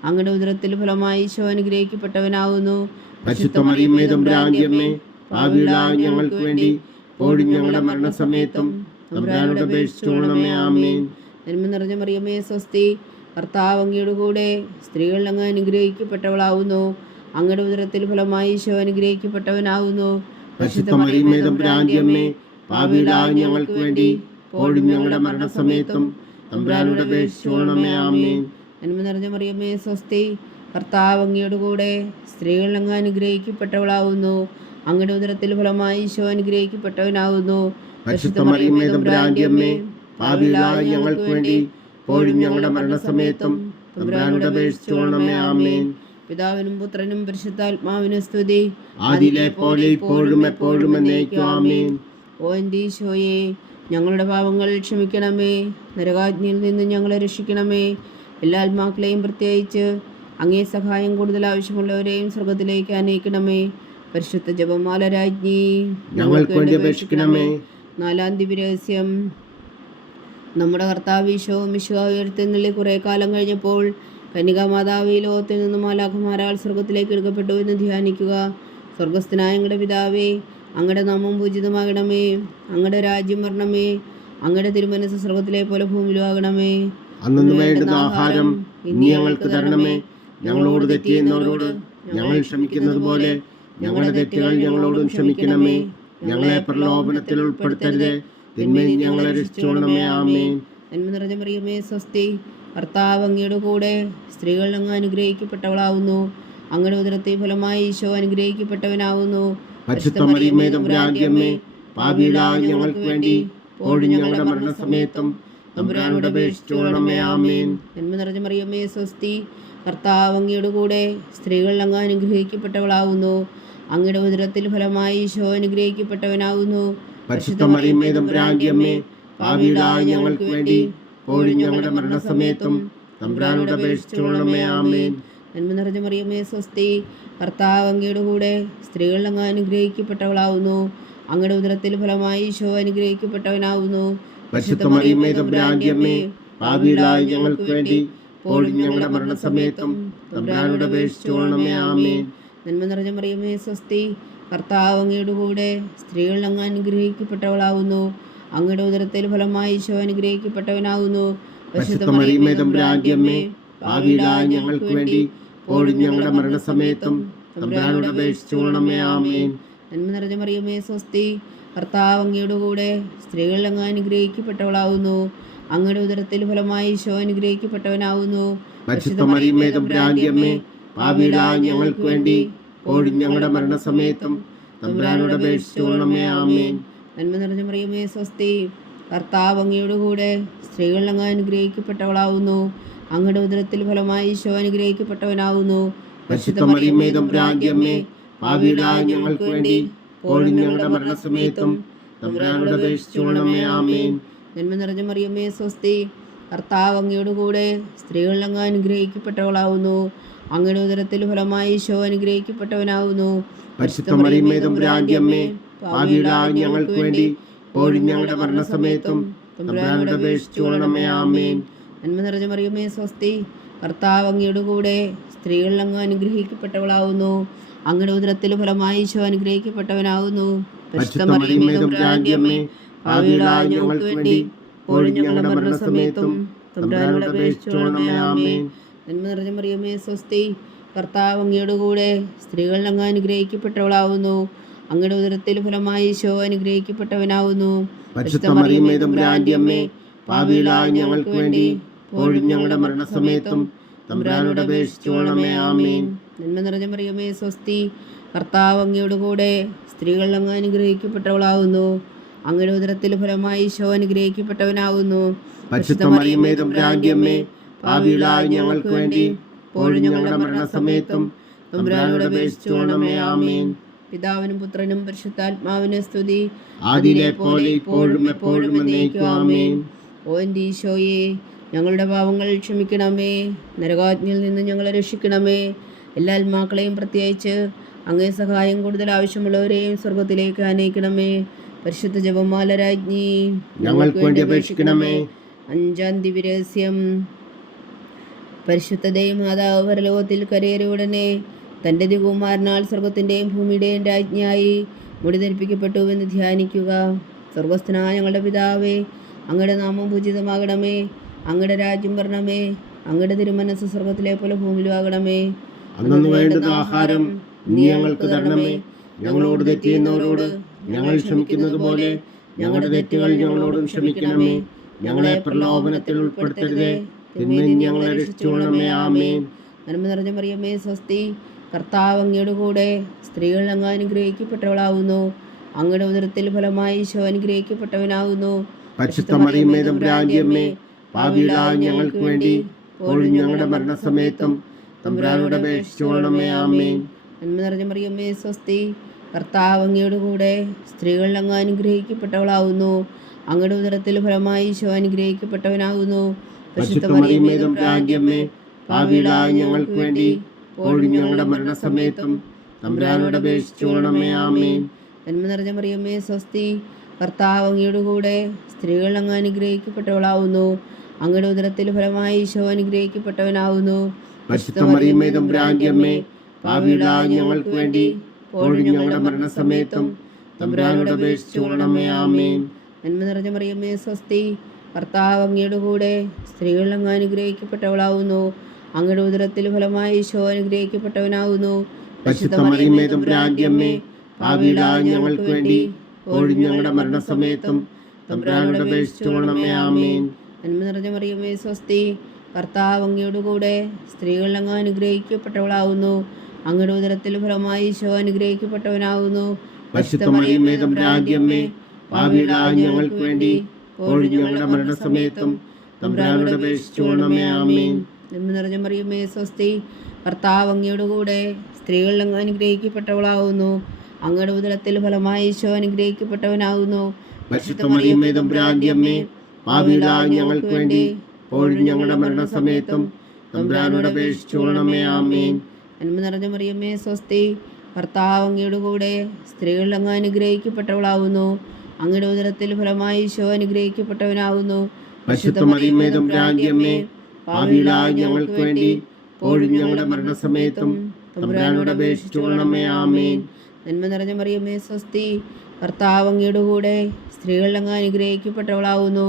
അങ്ങയുടെ ഉദരത്തിൽ ഫലമായി ഈശോ അനുഗ്രഹിക്കപ്പെട്ടവനാവുന്നു. പരിശുദ്ധ മറിയമേ തമ്പുരാന്റെ അമ്മേ, പാപികളായ ഞങ്ങൾക്ക് വേണ്ടി ഇപ്പോഴും ഞങ്ങളുടെ മരണസമയത്തും തമ്പുരാനോട് അപേക്ഷിച്ചുകൊള്ളണമേ. ആമേൻ. നന്മ നിറഞ്ഞ മറിയമേ സ്വസ്തി, കർത്താവ് അങ്ങയുടെ കൂടെ സ്ത്രീകൾ അങ്ങ് അനുഗ്രഹിക്കപ്പെട്ടവളാവുന്നു. അങ്ങയുടെ ഉദരത്തിൽ ഫലമായി ഈശോ അനുഗ്രഹിക്കപ്പെട്ടവനാവുന്നു. പരിശുദ്ധ മറിയമേ തമ്പുരാന്റെ അമ്മേ, പാപികളായ ഞങ്ങൾക്ക് വേണ്ടി ഇപ്പോഴും ഞങ്ങളുടെ മരണസമയത്തും തമ്പുരാനോട് അപേക്ഷിച്ചുകൊള്ളണമേ. ആമേൻ. നന്മ നിറഞ്ഞ മറിയമേ സ്വസ്തി, കർത്താവ് അങ്ങയുടെ കൂടെ സ്ത്രീകൾ അങ്ങ് അനുഗ്രഹിക്കപ്പെട്ടവളാവുന്നു. അങ്ങയുടെ ഉദരത്തിൽ ഫലമായി ഈശോ അനുഗ്രഹിക്കപ്പെട്ടവനാവുന്നു. പരിശുദ്ധ മറിയമേ തമ്പുരാന്റെ അമ്മേ, പാപികളായ ഞങ്ങൾക്ക് വേണ്ടി ഇപ്പോഴും ഞങ്ങളുടെ മരണസമയത്തും തമ്പുരാനോട് അപേക്ഷിച്ചുകൊള്ളണമേ. ആമേൻ. പിതാവിനും പുത്രനും പരിശുദ്ധാത്മാവിനും സ്തുതി, ആദിയിലെ പോലെ ഇപ്പോഴും എപ്പോഴും എന്നേക്കും. ആമേൻ. ഓ എൻ്റെ ഈശോയെ, ഞങ്ങളുടെ പാപങ്ങൾ ക്ഷമിക്കണമേ, നരകാഗ്നിയിൽ നിന്ന് ഞങ്ങളെ രക്ഷിക്കണമേ. എല്ലാ ആത്മാക്കളെയും പ്രത്യേകിച്ച് അങ്ങേ സഹായം കൂടുതൽ ആവശ്യമുള്ളവരെയും സ്വർഗത്തിലേക്ക് അനയിക്കണമേ. പരിശുദ്ധ ജപമാല രാജ്ഞി ഞങ്ങൾക്ക് വേണ്ടി അപേക്ഷിക്കണമേ. 4-ാം ദിവ്യരഹസ്യം. നമ്മുടെ കർത്താവ് ഈശോ മിശിഹ ഉയർത്തെഴുന്നള്ളി കുറേ കാലം കഴിഞ്ഞപ്പോൾ കന്യകാമാതാവ് ഈ ലോകത്തിൽ നിന്നും മാലാഖമാരാൽ സ്വർഗത്തിലേക്ക് എടുക്കപ്പെട്ടു എന്ന് ധ്യാനിക്കുക. സ്വർഗസ്ഥനായ ഞങ്ങളുടെ പിതാവേ, അങ്ങയുടെ നാമം പൂജിതമാകണമേ. അങ്ങയുടെ രാജ്യം വരണമേ. അങ്ങയുടെ തിരുമനസ്സ് സ്വർഗത്തിലെ പോലെ ഭൂമിയിലും ആകണമേ. അന്നു വേണ്ടുന്ന ആഹാരം ഇനി ഞങ്ങൾക്ക് തരണമേ. ഞങ്ങളോട് തെറ്റ് ചെയ്യുന്നവരോട് ഞങ്ങൾ ക്ഷമിക്കുന്നത് പോലെ ഞങ്ങളുടെ തെറ്റുകൾ ഞങ്ങളോടും ക്ഷമിക്കണമേ. ഞങ്ങളെ പ്രലോഭനത്തിൽ ഉൾപ്പെടുത്തരുതേ, തിന്മയിൽ ഞങ്ങളെ രക്ഷിച്ചുകൊള്ളണമേ. ആമേൻ. നന്മ നിറഞ്ഞ മറിയമേ, സ്വസ്തി. കർത്താവ് അങ്ങയുടെ കൂടെ സ്ത്രീകൾ അങ്ങ് അനുഗ്രഹിക്കപ്പെട്ടവളാവുന്നു. അങ്ങയുടെ ഉദരത്തെ ഫലമായി ഈശോ അനുഗ്രഹിക്കപ്പെട്ടവനാവുന്നു. പരിശുദ്ധ മറിയമേ, തമ്പുരാന്റെ അമ്മേ, പാപികളായ ഞങ്ങൾക്ക് വേണ്ടി ഇപ്പോഴും ഞങ്ങളുടെ മരണസമയത്തും തമ്പുരാനോട് അപേക്ഷിച്ചുകൊള്ളണമേ. ആമേൻ. നന്മ നിറഞ്ഞ മറിയമേ, സ്വസ്തി. കർത്താവ് അങ്ങയുടെ കൂടെ സ്ത്രീകൾ അങ്ങ് അനുഗ്രഹിക്കപ്പെട്ടവളാവുന്നു. അങ്ങയുടെ ഉദരത്തിൽ ഫലമായി ഈശോ അനുഗ്രഹിക്കപ്പെട്ടവനാവുന്നു. പരിശുദ്ധ മറിയമേ, തമ്പുരാന്റെ അമ്മേ, പാപികളായ ഞങ്ങൾക്ക് വേണ്ടി ഇപ്പോഴും ഞങ്ങളുടെ മരണസമയത്തും തമ്പുരാനോട് അപേക്ഷിച്ചുകൊള്ളണമേ. ആമേൻ. നന്മ നിറഞ്ഞ മറിയമേ, സ്വസ്തി. കർത്താവ് അങ്ങയുടെ കൂടെ സ്ത്രീകൾ അങ്ങ് അനുഗ്രഹിക്കപ്പെട്ടവളാവുന്നു. അങ്ങയുടെ ഉദരത്തിൽ ഫലമായി ഈശോ അനുഗ്രഹിക്കപ്പെട്ടവനാവുന്നു. പരിശുദ്ധ മറിയമേ, തമ്പുരാന്റെ അമ്മേ, പാപികളായ ഞങ്ങൾക്ക് വേണ്ടി ഇപ്പോഴും ഞങ്ങളുടെ മരണസമയത്തും തമ്പുരാനോട് അപേക്ഷിച്ചുകൊള്ളണമേ. ആമേൻ. നന്മ നിറഞ്ഞ മറിയമേ, സ്വസ്തി. കർത്താവ് അങ്ങയുടെ കൂടെ സ്ത്രീകൾ അങ്ങ് അനുഗ്രഹിക്കപ്പെട്ടവളാവുന്നു. അങ്ങയുടെ ഉദരത്തിൽ ഫലമായി ഈശോ അനുഗ്രഹിക്കപ്പെട്ടവനാവുന്നു. പരിശുദ്ധ മറിയമേ, തമ്പുരാന്റെ അമ്മേ, പാപികളായ ഞങ്ങൾക്ക് വേണ്ടി ഇപ്പോഴും ഞങ്ങളുടെ മരണസമയത്തും തമ്പുരാനോട് അപേക്ഷിച്ചുകൊള്ളണമേ. ആമേൻ. നന്മ നിറഞ്ഞ മറിയമേ, സ്വസ്തി. കർത്താവ് അങ്ങയുടെ കൂടെ സ്ത്രീകൾ അങ്ങ് അനുഗ്രഹിക്കപ്പെട്ടവളാവുന്നു. അങ്ങയുടെ ഉദരത്തിൽ ഫലമായി ഈശോ അനുഗ്രഹിക്കപ്പെട്ടവനാവുന്നു. പരിശുദ്ധ മറിയമേ, തമ്പുരാന്റെ അമ്മേ, പാപികളായ ഞങ്ങൾക്ക് വേണ്ടി ഇപ്പോഴും ഞങ്ങളുടെ മരണസമയത്തും തമ്പുരാനോട് അപേക്ഷിച്ചുകൊള്ളണമേ. ആമേൻ. നന്മ നിറഞ്ഞ മറിയമേ, സ്വസ്തി. കർത്താവ് അങ്ങയുടെ കൂടെ സ്ത്രീകൾ അങ്ങ് അനുഗ്രഹിക്കപ്പെട്ടവളാവുന്നു. അങ്ങയുടെ ഉദരത്തിൽ ഫലമായി ഈശോ അനുഗ്രഹിക്കപ്പെട്ടവനാവുന്നു. പരിശുദ്ധ മറിയമേ, തമ്പുരാന്റെ അമ്മേ, പാപികളായ ഞങ്ങൾക്ക് വേണ്ടി ഇപ്പോഴും ഞങ്ങളുടെ മരണസമയത്തും തമ്പുരാനോട് അപേക്ഷിച്ചുകൊള്ളണമേ. ആമേൻ. നന്മ നിറഞ്ഞ മറിയമേ, സ്വസ്തി. കർത്താവ് അങ്ങയുടെ കൂടെ സ്ത്രീകൾ അങ്ങ് അനുഗ്രഹിക്കപ്പെട്ടവളാവുന്നു. അങ്ങയുടെ ഉദരത്തിൽ ഫലമായി ഈശോ അനുഗ്രഹിക്കപ്പെട്ടവനാവുന്നു. പരിശുദ്ധ മറിയമേ, തമ്പുരാന്റെ അമ്മേ, പാപികളായ ഞങ്ങൾക്ക് വേണ്ടി ഇപ്പോഴും ഞങ്ങളുടെ മരണസമയത്തും തമ്പുരാനോട് അപേക്ഷിച്ചുകൊള്ളണമേ. ആമേൻ. നന്മ നിറഞ്ഞ മറിയമേ, സ്വസ്തി. കർത്താവ് അങ്ങയുടെ കൂടെ സ്ത്രീകൾ അങ്ങ് അനുഗ്രഹിക്കപ്പെട്ടവളാവുന്നു. അങ്ങയുടെ ഉദരത്തിൽ ഫലമായി ഈശോ അനുഗ്രഹിക്കപ്പെട്ടവനാവുന്നു. പരിശുദ്ധ മറിയമേ, തമ്പുരാന്റെ അമ്മേ, പാപികളായ ഞങ്ങൾക്ക് വേണ്ടി ഇപ്പോഴും ഞങ്ങളുടെ മരണസമയത്തും തമ്പുരാനോട് അപേക്ഷിച്ചുകൊള്ളണമേ. ആമേൻ. നന്മ നിറഞ്ഞ മറിയമേ, സ്വസ്തി. കർത്താവ് അങ്ങയുടെ കൂടെ സ്ത്രീകൾ അങ്ങ് അനുഗ്രഹിക്കപ്പെട്ടവളാവുന്നു. അങ്ങയുടെ ഉദരത്തിൽ ഫലമായി ഈശോ അനുഗ്രഹിക്കപ്പെട്ടവനാവുന്നു. പരിശുദ്ധ മറിയമേ, തമ്പുരാന്റെ അമ്മേ, പാപികളായ ഞങ്ങൾക്ക് വേണ്ടി ഇപ്പോഴും ഞങ്ങളുടെ മരണസമയത്തും തമ്പുരാനോട് അപേക്ഷിച്ചുകൊള്ളണമേ. ആമേൻ. നന്മ നിറഞ്ഞ മറിയമേ, സ്വസ്തി. കർത്താവ് അങ്ങയുടെ കൂടെ സ്ത്രീകൾ അങ്ങ് അനുഗ്രഹിക്കപ്പെട്ടവളാവുന്നു. അങ്ങയുടെ ഉദരത്തിൽ ഫലമായി ഈശോ അനുഗ്രഹിക്കപ്പെട്ടവനാവുന്നു. പരിശുദ്ധ മറിയമേ, തമ്പുരാന്റെ അമ്മേ, പാപികളായ ഞങ്ങൾക്ക് വേണ്ടി ഇപ്പോഴും ഞങ്ങളുടെ മരണസമയത്തും തമ്പുരാനോട് അപേക്ഷിച്ചുകൊള്ളണമേ. ആമേൻ. പിതാവിനും പുത്രനും പരിശുദ്ധാത്മാവിനും സ്തുതി. ആദിയിലെ പോലെ ഇപ്പോഴും എപ്പോഴും എന്നേക്കും. ആമേൻ. ഓ എൻ്റെ ഈശോയെ, ഞങ്ങളുടെ പാവങ്ങൾ ക്ഷമിക്കണമേ. നരകാജ്ഞയിൽ നിന്ന് ഞങ്ങളെ രക്ഷിക്കണമേ. എല്ലാ ആത്മാക്കളെയും പ്രത്യേകിച്ച് അങ്ങേ സഹായം കൂടുതൽ ആവശ്യമുള്ളവരെയും സ്വർഗത്തിലേക്ക് അനയിക്കണമേ. പരിശുദ്ധ ജപമാല രാജ്ഞി ഞങ്ങൾക്ക് വേണ്ടി അപേക്ഷിക്കണമേ. 5-ാം ദിവ്യരഹസ്യം. പരിശുദ്ധ ദൈവമാതാവ് പരലോകത്തിൽ കരയേറിയ ഉടനെ തൻ്റെ ദിവകുമാരനാൽ സ്വർഗത്തിൻ്റെയും ഭൂമിയുടെയും രാജ്ഞിയായി മുടി ധരിപ്പിക്കപ്പെട്ടുവെന്ന് ധ്യാനിക്കുക. സ്വർഗസ്ഥനായ ഞങ്ങളുടെ പിതാവേ, അങ്ങയുടെ നാമം പൂജിതമാകണമേ. അങ്ങയുടെ രാജ്യം വരണമേ. അങ്ങയുടെ തിരുമനസ്സ് സ്വർഗത്തിലെ പോലെ ഭൂമിയിലും ആകണമേ. അന്നു വേണ്ടുന്ന ആഹാരം നീ ഞങ്ങൾക്ക് തരണമേ. ഞങ്ങളോട് തെറ്റ് ചെയ്യുന്നവരോട് ഞങ്ങൾ ക്ഷമിക്കുന്നത് പോലെ ഞങ്ങളുടെ തെറ്റുകൾ ഞങ്ങളോടും ക്ഷമിക്കണമേ. ഞങ്ങളെ പ്രലോഭനത്തിൽ ഉൾപ്പെടുത്തരുതേ, തിന്മയിൽ ഞങ്ങളെ രക്ഷിച്ചുകൊള്ളണമേ. ആമേൻ. നന്മ നിറഞ്ഞ മറിയമേ, സ്വസ്തി. കർത്താവ് അങ്ങയുടെ കൂടെ സ്ത്രീകൾ അങ്ങ് അനുഗ്രഹിക്കപ്പെട്ടവളാവുന്നു. അങ്ങയുടെ ഉദരത്തിൽ ഫലമായി ഈശോ അനുഗ്രഹിക്കപ്പെട്ടവനാവുന്നു. പരിശുദ്ധ മറിയമേ, തമ്പുരാന്റെ അമ്മേ, പാപികളായ ഞങ്ങൾക്ക് വേണ്ടി ഇപ്പോഴും ഞങ്ങളുടെ മരണസമയത്തും തമ്പുരാനോട് അപേക്ഷിച്ചുകൊള്ളണമേ. ആമേൻ. നന്മ നിറഞ്ഞ മറിയമേ, സ്വസ്തി. കർത്താവ് അങ്ങയുടെ കൂടെ സ്ത്രീകൾ അങ്ങ് അനുഗ്രഹിക്കപ്പെട്ടവളാവുന്നു. അങ്ങയുടെ ഉദരത്തിൽ ഫലമായി ഈശോ അനുഗ്രഹിക്കപ്പെട്ടവനാവുന്നു. പരിശുദ്ധ മറിയമേ, തമ്പുരാന്റെ അമ്മേ, പാപികളായ ഞങ്ങൾക്ക് വേണ്ടി ഇപ്പോഴും ഞങ്ങളുടെ മരണസമയത്തും തമ്പുരാനോട് അപേക്ഷിച്ചുകൊള്ളണമേ. ആമേൻ. നന്മ നിറഞ്ഞ മറിയമേ സ്വസ്തി, കർത്താവ് അങ്ങയുടെ കൂടെ സ്ത്രീകൾ അങ്ങ് അനുഗ്രഹിക്കപ്പെട്ടവളാവുന്നു. അങ്ങയുടെ ഉദരത്തിൽ ഫലമായി ഈശോ അനുഗ്രഹിക്കപ്പെട്ടവനാവുന്നു. പരിശുദ്ധ മറിയമേ തമ്പുരാന്റെ അമ്മേ, പാപികളായ ഞങ്ങൾക്ക് വേണ്ടി ഇപ്പോഴും ഞങ്ങളുടെ മരണസമയത്തും തമ്പുരാനോട് അപേക്ഷിച്ചുകൊള്ളണമേ. ആമേൻ. നന്മ നിറഞ്ഞ മറിയമേ സ്വസ്തി, കർത്താവ് അങ്ങയുടെ കൂടെ സ്ത്രീകൾ അങ്ങ് അനുഗ്രഹിക്കപ്പെട്ടവളാവുന്നു. അങ്ങയുടെ ഉദരത്തിൽ ഫലമായി ഈശോ അനുഗ്രഹിക്കപ്പെട്ടവനാവുന്നു. പരിശുദ്ധ മറിയമേ തമ്പുരാന്റെ അമ്മേ, പാപികളായ ഞങ്ങൾക്ക് വേണ്ടി ഇപ്പോഴും ഞങ്ങളുടെ മരണസമയത്തും തമ്പുരാനോട് അപേക്ഷിച്ചുകൊള്ളണമേ. ആമേൻ. നന്മ നിറഞ്ഞ മറിയമേ സ്വസ്തി, കർത്താവ് അങ്ങയുടെ കൂടെ സ്ത്രീകൾ അങ്ങ് അനുഗ്രഹിക്കപ്പെട്ടവളാവുന്നു. അങ്ങയുടെ ഉദരത്തിൽ ഫലമായി ഈശോ അനുഗ്രഹിക്കപ്പെട്ടവനാവുന്നു. പരിശുദ്ധ മറിയമേ തമ്പുരാന്റെ അമ്മേ, പാപികളായ ഞങ്ങൾക്ക് വേണ്ടി ഇപ്പോഴും ഞങ്ങളുടെ മരണസമയത്തും തമ്പുരാനോട് അപേക്ഷിച്ചുകൊള്ളണമേ. ആമേൻ. നന്മ നിറഞ്ഞ മറിയമേ സ്വസ്തി, കർത്താവ് അങ്ങയുടെ കൂടെ സ്ത്രീകൾ അങ്ങ് അനുഗ്രഹിക്കപ്പെട്ടവളാവുന്നു. അങ്ങയുടെ ഉദരത്തിൽ ഫലമായി ഈശോ അനുഗ്രഹിക്കപ്പെട്ടവനാകുന്നു. പരിശുദ്ധ മറിയമേ തമ്പുരാന്റെ അമ്മേ, പാപികളായ ഞങ്ങൾക്ക് വേണ്ടി ഇപ്പോഴും ഞങ്ങളുടെ മരണസമയത്തും തമ്പുരാനോട് അപേക്ഷിച്ചുകൊള്ളണമേ. ആമേൻ. നന്മ നിറഞ്ഞ മറിയമേ സ്വസ്തി, കർത്താവ് അങ്ങയുടെ കൂടെ സ്ത്രീകൾ അങ്ങ് അനുഗ്രഹിക്കപ്പെട്ടവളാവുന്നു. അങ്ങയുടെ ഉദരത്തിൽ ഫലമായി ഈശോ അനുഗ്രഹിക്കപ്പെട്ടവനാകുന്നു. പരിശുദ്ധ മറിയമേ തമ്പുരാന്റെ അമ്മേ, പാപികളായ ഞങ്ങൾക്ക് വേണ്ടി ഇപ്പോഴും ഞങ്ങളുടെ മരണസമയത്തും തമ്പുരാനോട് അപേക്ഷിച്ചുകൊള്ളണമേ. ആമേൻ. നന്മ നിറഞ്ഞ മറിയമേ സ്വസ്തി, കർത്താവ് അങ്ങയുടെ കൂടെ സ്ത്രീകൾ അങ്ങ് അനുഗ്രഹിക്കപ്പെട്ടവളാവുന്നു.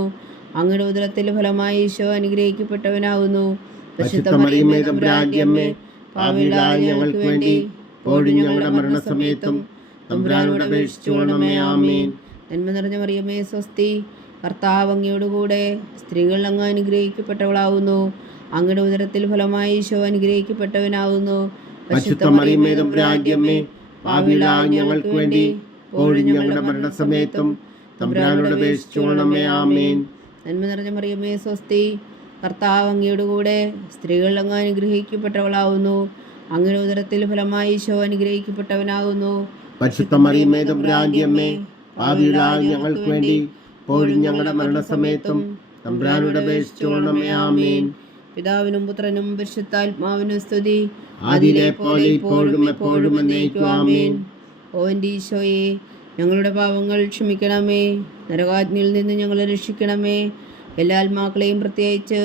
അങ്ങയുടെ ഉദരത്തിൽ ഫലമായി ഈശോ അനുഗ്രഹിക്കപ്പെട്ടവനാകുന്നു. പരിശുദ്ധ മറിയമേ തമ്പുരാന്റെ അമ്മേ, പാപികളായ ഞങ്ങൾക്ക് വേണ്ടി ഇപ്പോഴും ഞങ്ങളുടെ മരണസമയത്തും തമ്പുരാനോട് അപേക്ഷിച്ചുകൊള്ളണമേ. ആമേൻ. നന്മ നിറഞ്ഞ മറിയമേ സ്വസ്തി, കർത്താവ് അങ്ങയുടെ കൂടെ സ്ത്രീകൾ അങ്ങ് അനുഗ്രഹിക്കപ്പെട്ടവളാവുന്നു. അങ്ങയുടെ ഉദരത്തിൽ ഫലമായി ഈശോ അനുഗ്രഹിക്കപ്പെട്ടവനാകുന്നു. പരിശുദ്ധ മറിയമേ തമ്പുരാന്റെ അമ്മേ, പാപികളായ ഞങ്ങൾക്ക് വേണ്ടി ഇപ്പോഴും ഞങ്ങളുടെ മരണസമയത്തും തമ്പുരാനോട് അപേക്ഷിച്ചുകൊള്ളണമേ. ആമേൻ. നന്മ നിറഞ്ഞ മറിയമേ സ്വസ്തി, കർത്താവ് അങ്ങയുടെ കൂടെ സ്ത്രീകൾ അങ്ങ് അനുഗ്രഹിക്കപ്പെട്ടവളാവുന്നു. അങ്ങയുടെ ഉദരത്തിൽ ഫലമായി ഈശോ അനുഗ്രഹിക്കപ്പെട്ടവനാകുന്നു. പരിശുദ്ധ മറിയമേ തമ്പുരാന്റെ അമ്മേ, പാപികളായ ഞങ്ങൾക്ക് വേണ്ടി ഇപ്പോഴും ഞങ്ങളുടെ മരണസമയത്തും തമ്പുരാനോട് അപേക്ഷിച്ചുകൊള്ളണമേ. ആമേൻ. പിതാവിനും പുത്രനും പരിശുദ്ധാത്മാവിനും സ്തുതി, ആദിയിലെ പോലെ ഇപ്പോഴും എപ്പോഴും എന്നേക്കും. ആമേൻ. ഓ എൻ്റെ ഈശോയെ, ഞങ്ങളുടെ പാപങ്ങൾ ക്ഷമിക്കണമേ. നരകാഗ്നിയിൽ നിന്ന് ഞങ്ങളെ രക്ഷിക്കണമേ. എല്ലാ ആത്മാക്കളെയും പ്രത്യേകിച്ച്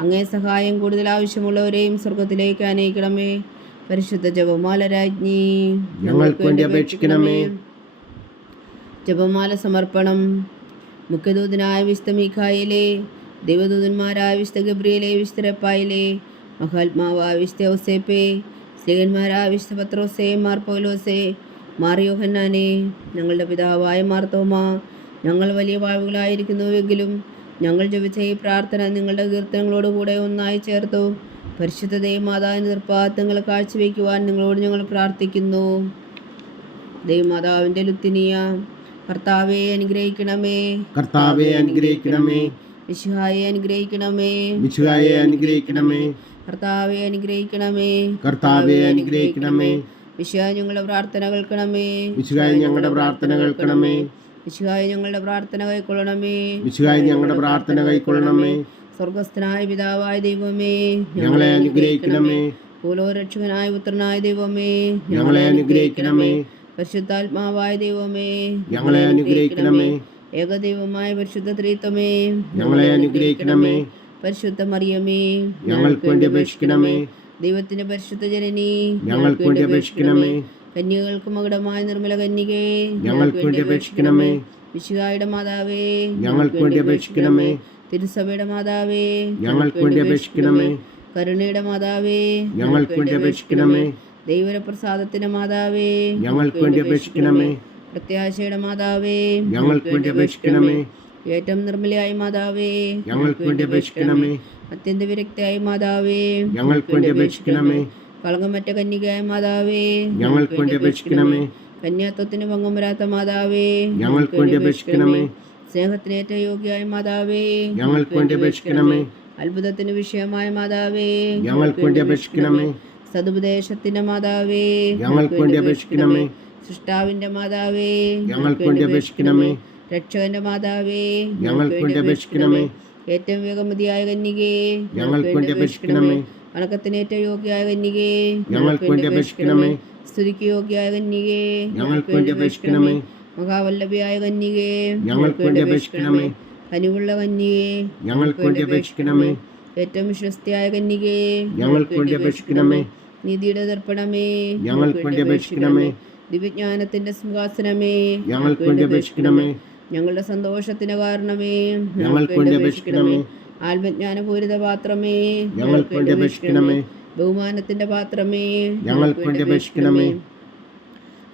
അങ്ങേ സഹായം കൂടുതൽ ആവശ്യമുള്ളവരെയും സ്വർഗത്തിലേക്ക് അനയിക്കണമേ. പരിശുദ്ധ ജപമാല രാജ്ഞി, ഞങ്ങൾക്ക് വേണ്ടി അപേക്ഷിക്കണമേ. ജപമാല സമർപ്പണം. മുഖ്യദൂതനായ വിശുദ്ധ മീഖായേലേ, ദൈവദൂതന്മാരായ വിശുദ്ധ ഗബ്രിയേലേ, വിശുദ്ധ റഫായേലേ, മഹാത്മാവായ വിശുദ്ധ ഔസേപ്പേ, സ്ലീഹന്മാരായ വിശുദ്ധ പത്രോസേ, മാർ പൗലോസേ, മാർ യോഹന്നാനേ, ഞങ്ങളുടെ പിതാവായ മാർ തോമാ, ഞങ്ങൾ വലിയ പാപികളായിരിക്കുന്നുവെങ്കിലും ഞങ്ങൾ ജപിച്ച ഈ പ്രാർത്ഥന നിങ്ങളുടെ കീർത്തനങ്ങളോടുകൂടെ ഒന്നായി ചേർത്തു പരിശുദ്ധ ദൈവമാതാവിൻ്റെ തൃപ്പാദങ്ങൾ കാഴ്ചവെക്കുവാൻ നിങ്ങളോട് ഞങ്ങൾ പ്രാർത്ഥിക്കുന്നു. ദൈവമാതാവിൻ്റെ ലുത്തിനിയ, കർത്താവെ അനുഗ്രഹിക്കണമേ. കർത്താവെ അനുഗ്രഹിക്കണമേ. മിശിഹായെ അനുഗ്രഹിക്കണമേ. മിശിഹായെ അനുഗ്രഹിക്കണമേ. കർത്താവെ അനുഗ്രഹിക്കണമേ. കർത്താവെ അനുഗ്രഹിക്കണമേ. മിശിഹായ ഞങ്ങളുടെ പ്രാർത്ഥന കേൾക്കണമേ. മിശിഹായ ഞങ്ങളുടെ പ്രാർത്ഥന കേൾക്കണമേ. മിശിഹായ ഞങ്ങളുടെ പ്രാർത്ഥന കൈക്കൊള്ളണമേ. മിശിഹായ ഞങ്ങളുടെ പ്രാർത്ഥന കൈക്കൊള്ളണമേ. സ്വർഗസ്ഥനായ പിതാവായ ദൈവമേ, ഞങ്ങളെ അനുഗ്രഹിക്കണമേ. ഭൂലോകരക്ഷകനായ പുത്രനായ ദൈവമേ, ഞങ്ങളെ അനുഗ്രഹിക്കണമേ. പരിശുദ്ധാത്മാവായ ദൈവമേ, ഞങ്ങളെ അനുഗ്രഹിക്കണമേ. ഏകദൈവമായ പരിശുദ്ധ ത്രിത്വമേ, ഞങ്ങളെ അനുഗ്രഹിക്കണമേ. പരിശുദ്ധ മറിയമേ, ഞങ്ങൾക്ക് വേണ്ടി അപേക്ഷിക്കണമേ. ദൈവത്തിന്റെ പരിശുദ്ധ ജനനി, ഞങ്ങൾക്ക് വേണ്ടി അപേക്ഷിക്കണമേ. കന്യകൾക്ക് മകുടമായ നിർമ്മല കന്യകേ, ഞങ്ങൾക്ക് വേണ്ടി അപേക്ഷിക്കണമേ. മിശിഹായുടെ മാതാവേ, ഞങ്ങൾക്ക് വേണ്ടി അപേക്ഷിക്കണമേ. തിരുസഭയുടെ മാതാവേ, ഞങ്ങൾക്ക് വേണ്ടി അപേക്ഷിക്കണമേ. കരുണയുടെ മാതാവേ, ഞങ്ങൾക്ക് വേണ്ടി അപേക്ഷിക്കണമേ. ദൈവപ്രസാദത്തിന്റെ മാതാവേ, ഞങ്ങൾക്ക് വേണ്ടി അപേക്ഷിക്കണമേ. പ്രത്യാശയുടെ മാതാവേ, ഞങ്ങൾക്ക് വേണ്ടി അപേക്ഷിക്കണമേ. ഏറ്റവും നിർമ്മലയായ മാതാവേ, ഞങ്ങൾക്ക് വേണ്ടി അപേക്ഷിക്കണമേ. അത്യന്ത വിരക്തിയായ മാതാവേ, ഞങ്ങൾക്ക് വേണ്ടി അപേക്ഷിക്കണമേ. കളങ്കമറ്റ കന്യകയായ മാതാവേ, ഞങ്ങൾക്ക് വേണ്ടി അപേക്ഷിക്കണമേ. കന്യാത്വത്തിന് ഭംഗം വരാത്ത മാതാവേ, ഞങ്ങൾക്ക് വേണ്ടി അപേക്ഷിക്കണമേ. സ്നേഹത്തിനേറ്റ യോഗ്യയായ മാതാവേ, ഞങ്ങൾക്ക് വേണ്ടി അപേക്ഷിക്കണമേ. അത്ഭുതത്തിന് വിഷയമായ മാതാവേ, ഞങ്ങൾക്ക് വേണ്ടി അപേക്ഷിക്കണമേ. സതുപദേശത്തിന്റെ മാതാവേ, ഞങ്ങൾക്ക് വേണ്ടി അപേക്ഷിക്കണമേ. സൃഷ്ടാവിന്റെ മാതാവേ, ഞങ്ങൾക്ക് വേണ്ടി അപേക്ഷിക്കണമേ. രക്ഷകന്റെ മാതാവേ, ഞങ്ങൾക്ക് വേണ്ടി അപേക്ഷിക്കണമേ. ഏറ്റവും വേഗമതിയായ കന്യകേ, ഞങ്ങൾക്ക് വേണ്ടി അപേക്ഷിക്കണമേ. വണക്കത്തിനേറ്റ യോഗ്യയായ കന്യകേ, ഞങ്ങൾക്ക് വേണ്ടി അപേക്ഷിക്കണമേ. സ്തുതിക്ക് യോഗ്യയായ കന്യകേ, ഞങ്ങൾക്ക് വേണ്ടി അപേക്ഷിക്കണമേ. മഹാവല്ലഭയായ കന്യകേ, ഞങ്ങൾക്ക് വേണ്ടി അപേക്ഷിക്കണമേ. കനിവുള്ള കന്യകേ, ഞങ്ങൾക്ക് വേണ്ടി അപേക്ഷിക്കണമേ. ഏറ്റവും വിശ്വസ്തയായ കന്യകേ, ഞങ്ങൾക്ക് വേണ്ടി അപേക്ഷിക്കണമേ. നീതിയുടെ ദർപ്പണമേ, ഞങ്ങൾക്ക് വേണ്ടി അപേക്ഷിക്കണമേ. ദിവ്യജ്ഞാനത്തിന്റെ സിംഹാസനമേ, ഞങ്ങൾക്ക് വേണ്ടി അപേക്ഷിക്കണമേ. ഞങ്ങളുടെ സന്തോഷത്തിന് കാരണമേ, ഞങ്ങൾക്ക് വേണ്ടി അപേക്ഷിക്കണമേ. ആത്മജ്ഞാനപൂരിത പാത്രമേ, ഞങ്ങൾക്ക് വേണ്ടി അപേക്ഷിക്കണമേ. ബഹുമാനത്തിന്റെ പാത്രമേ, ഞങ്ങൾക്ക് വേണ്ടി അപേക്ഷിക്കണമേ.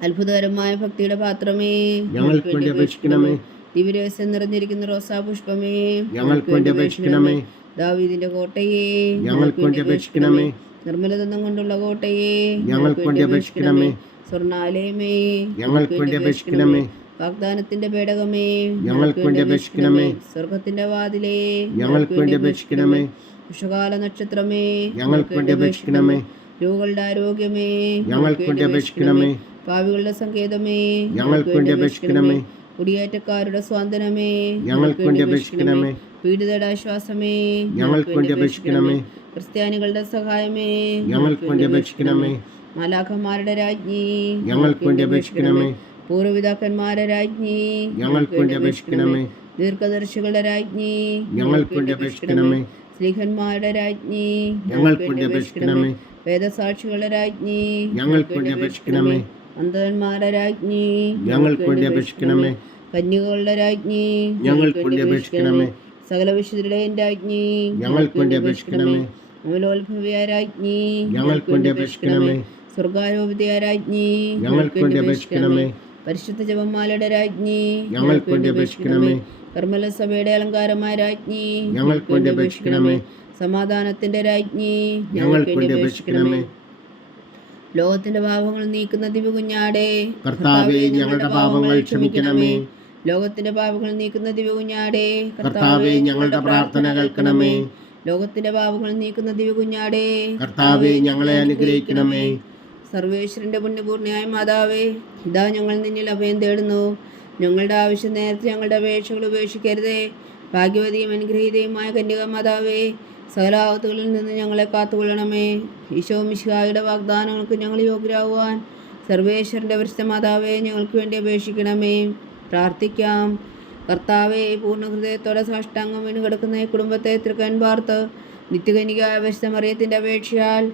അത്ഭുതകരമായ ഭക്തിയുടെ പാത്രമേ, ഞങ്ങൾക്ക് വേണ്ടി അപേക്ഷിക്കണമേ. ദിവ്യരഹസ്യം നിറഞ്ഞിരിക്കുന്ന റോസാപുഷ്പമേ, ഞങ്ങൾക്ക് വേണ്ടി അപേക്ഷിക്കണമേ. ദാവീദിന്റെ കോട്ടയെ, ഞങ്ങൾക്ക് വേണ്ടി അപേക്ഷിക്കണമേ. നിർമ്മലതം കൊണ്ടുള്ള കോട്ടയെ, ഞങ്ങൾക്ക് വേണ്ടി അപേക്ഷിക്കണമേ. സ്വർണാലയമേ, ഞങ്ങൾക്ക് വേണ്ടി അപേക്ഷിക്കണമേ. വാഗ്ദാനത്തിന്റെ പേടകമേ, ഞങ്ങൾക്ക് വേണ്ടി അപേക്ഷിക്കണമേ. സ്വർഗത്തിന്റെ വാതിലേ, ഞങ്ങൾക്ക് വേണ്ടി അപേക്ഷിക്കണമേ. ഉഷകാല നക്ഷത്രമേ, ഞങ്ങൾക്ക് വേണ്ടി അപേക്ഷിക്കണമേ. രോഗികളുടെ ആരോഗ്യമേ, ഞങ്ങൾക്ക് വേണ്ടി അപേക്ഷിക്കണമേ. പാവികളുടെ സങ്കേതമേ, ഞങ്ങൾക്ക് വേണ്ടി അപേക്ഷിക്കണമേ. കുടിയേറ്റക്കാരുടെ സ്വാതന്ത്ര്യമേ, ഞങ്ങൾക്ക് വേണ്ടി അപേക്ഷിക്കണമേ. പീഡിതരുടെ ആശ്വാസമേ, ഞങ്ങൾക്ക് വേണ്ടി അപേക്ഷിക്കണമേ. ക്രിസ്ത്യാനികളുടെ സഹായമേ, ഞങ്ങൾക്ക് വേണ്ടി അപേക്ഷിക്കണമേ. മാലാഖമാരുടെ രാജ്ഞി, ഞങ്ങൾക്ക് വേണ്ടി അപേക്ഷിക്കണമേ. പൂർവ്വപിതാക്കന്മാരുടെ രാജ്ഞി, ഞങ്ങൾക്ക് വേണ്ടി അപേക്ഷിക്കണമേ. ദീർഘദർശികളുടെ രാജ്ഞി, ഞങ്ങൾക്ക് വേണ്ടി അപേക്ഷിക്കണമേ. സ്ലീഹന്മാരുടെ രാജ്ഞി, ഞങ്ങൾക്ക് വേണ്ടി അപേക്ഷിക്കണമേ. വേദസാക്ഷികളുടെ രാജ്ഞി, ഞങ്ങൾക്ക് വേണ്ടി അപേക്ഷിക്കണമേ. അന്ധന്മാരുടെ രാജ്ഞി, ഞങ്ങൾക്ക് വേണ്ടി അപേക്ഷിക്കണമേ. കന്യകളുടെ രാജ്ഞി, ഞങ്ങൾക്ക് വേണ്ടി അപേക്ഷിക്കണമേ. സകല വിശുദ്ധരുടെയും രാജ്ഞി, ഞങ്ങൾക്ക് വേണ്ടി അപേക്ഷിക്കണമേ. അമലോത്ഭവിയായ രാജ്ഞി, ഞങ്ങൾക്ക് വേണ്ടി അപേക്ഷിക്കണമേ. സ്വർഗാരോപിതയായ രാജ്ഞി, ഞങ്ങൾക്ക് വേണ്ടി അപേക്ഷിക്കണമേ. പരിശുദ്ധ ജപമാലയുടെ രാജ്ഞി, ഞങ്ങൾക്ക് വേണ്ടി അപേക്ഷിക്കണമേ. കർമ്മല സഭയുടെ അലങ്കാരമായ രാജ്ഞി, ഞങ്ങൾക്ക് വേണ്ടി അപേക്ഷിക്കണമേ. സമാധാനത്തിന്റെ രാജ്ഞി, ഞങ്ങൾക്ക് വേണ്ടി അപേക്ഷിക്കണമേ. ലോകത്തിന്റെ പാപങ്ങൾ നീക്കുന്ന ദിവ്യകുഞ്ഞാടേ, കർത്താവേ, ഞങ്ങളുടെ പാപങ്ങൾ ക്ഷമിക്കണമേ. ലോകത്തിന്റെ പാപങ്ങൾ നീക്കുന്ന ദിവ്യകുഞ്ഞാടേ, കർത്താവേ, ഞങ്ങളുടെ പ്രാർത്ഥന കേൾക്കണമേ. ലോകത്തിന്റെ പാപങ്ങൾ നീക്കുന്ന ദിവ്യകുഞ്ഞാടേ, കർത്താവേ, ഞങ്ങളെ അനുഗ്രഹിക്കണമേ. സർവേശ്വരന്റെ പുണ്യപൂർണ്ണയായ മാതാവേ, ഇതാ ഞങ്ങൾ നിന്നിൽ അഭയം തേടുന്നു. ഞങ്ങളുടെ ആവശ്യം നേരത്തെ ഞങ്ങളുടെ അപേക്ഷകൾ ഉപേക്ഷിക്കരുതേ. ഭാഗ്യവതിയും അനുഗ്രഹീതയുമായ കന്യക മാതാവേ, സകല ആപത്തുകളിൽ നിന്ന് ഞങ്ങളെ കാത്തുകൊള്ളണമേ. ഈശോ മിശിഹായുടെ വാഗ്ദാനങ്ങൾക്ക് ഞങ്ങൾ യോഗ്യരാകുവാൻ സർവേശ്വരന്റെ പരിശുദ്ധ മാതാവേ, ഞങ്ങൾക്ക് വേണ്ടി അപേക്ഷിക്കണമേ. പ്രാർത്ഥിക്കാം. കർത്താവെ, പൂർണ്ണ ഹൃദയത്തോടെ സാഷ്ടാംഗം വീണ് കിടക്കുന്ന ഈ കുടുംബത്തെ തൃക്കൻ പാർത്ത് നിത്യകനികായ പരിശുദ്ധ മറിയത്തിൻ്റെ അപേക്ഷയാൽ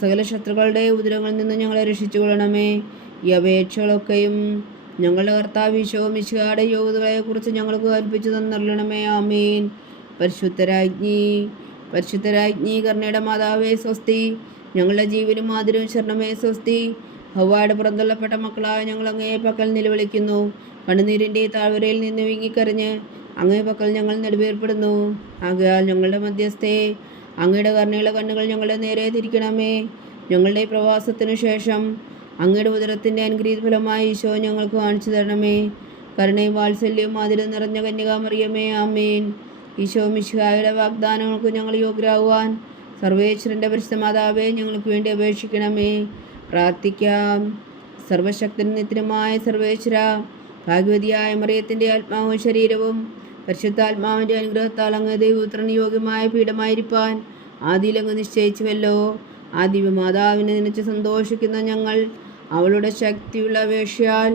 സകല ശത്രുക്കളുടെ ഉപദ്രവങ്ങളിൽ നിന്ന് ഞങ്ങളെ രക്ഷിച്ചുകൊള്ളണമേ. ഈ അപേക്ഷകളൊക്കെയും ഞങ്ങളുടെ കർത്താവ് ഈശോ മിശിഹായുടെ യോഗ്യതകളെക്കുറിച്ച് ഞങ്ങൾക്ക് കൽപ്പിച്ചു തന്നരുളണമേ. ആമീൻ. പരിശുദ്ധരാജ്ഞി കരുണയുടെ മാതാവേ സ്വസ്തി. ഞങ്ങളുടെ ജീവനും മാതിരും ശരണമേ സ്വസ്തി. ഹവ്വായുടെ പുറന്തള്ളപ്പെട്ട മക്കളായ ഞങ്ങൾ അങ്ങേ പക്കൽ നിലവിളിക്കുന്നു. കണ്ണുനീരിൻ്റെ താഴ്വരയിൽ നിന്ന് വീങ്ങിക്കരഞ്ഞ് അങ്ങേ പക്കൽ ഞങ്ങൾ നെടുവേർപ്പെടുന്നു. ആകയാൽ ഞങ്ങളുടെ മധ്യസ്ഥേ, അങ്ങയുടെ കരുണയുള്ള കണ്ണുകൾ ഞങ്ങളുടെ നേരെ തിരിക്കണമേ. ഞങ്ങളുടെ പ്രവാസത്തിനു ശേഷം അങ്ങയുടെ ഉദരത്തിൻ്റെ അനുഗ്രഹീത ഫലമായി ഈശോ ഞങ്ങൾക്ക് കാണിച്ചു തരണമേ. കരുണയും വാത്സല്യവും അതിൽ നിറഞ്ഞ കന്യകാമറിയമേ. ആമേൻ. ഈശോ മിശിഹായുടെ വാഗ്ദാനങ്ങൾക്ക് ഞങ്ങൾ യോഗ്യരാകുവാൻ സർവേശ്വരൻ്റെ പരിശുദ്ധ മാതാവേ, ഞങ്ങൾക്ക് വേണ്ടി അപേക്ഷിക്കണമേ. പ്രാർത്ഥിക്കാം. സർവശക്തനും നിത്യനുമായ സർവേശ്വര, ഭാഗ്യവതിയായ മറിയത്തിൻ്റെ ആത്മാവും ശരീരവും പരിശുദ്ധാത്മാവിൻ്റെ അനുഗ്രഹത്താൽ അങ്ങ് ദൈവപുത്രന് യോഗ്യമായ പീഠമായിരിക്കാൻ ആദിയിലങ്ങ് നിശ്ചയിച്ചുവല്ലോ. ആ ദിവ്യമാതാവിനെ നനച്ച് സന്തോഷിക്കുന്ന ഞങ്ങൾ അവളുടെ ശക്തിയുള്ള അപേക്ഷയാൽ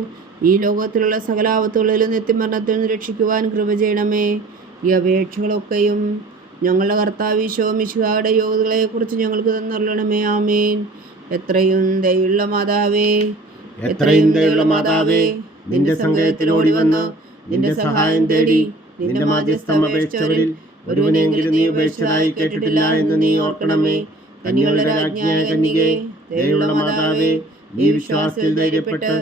ഈ ലോകത്തിലുള്ള സകല ആപത്തുകളിലും നിത്യമരണത്തിൽ നിന്ന് രക്ഷിക്കുവാൻ കൃപ ചെയ്യണമേ. ഈ അപേക്ഷകളൊക്കെയും ഞങ്ങളുടെ കർത്താവ് ഈശോ മിശിഹായുടെ യോഗ്യതകളെക്കുറിച്ച് ഞങ്ങൾക്ക് തന്നരുളണമേ. ആമേൻ. എത്രയും ദയുള്ള മാതാവേ, നിന്റെ സങ്കേതത്തിലോടി വന്ന് നിന്റെ സഹായം തേടി നിന്റെ മാധ്യസ്ഥം അപേക്ഷിച്ചവരിൽ ഒരുവനെങ്കിലും നീ ഉപേക്ഷിച്ചതായി കേട്ടിട്ടില്ല എന്ന് നീ ഓർക്കണമേ. കന്യകളുടെ രാജ്ഞിയായ കന്യകേ, ദയുള്ള മാതാവേ, ഈ വിശ്വാസത്തിൽ ധൈര്യപ്പെട്ട്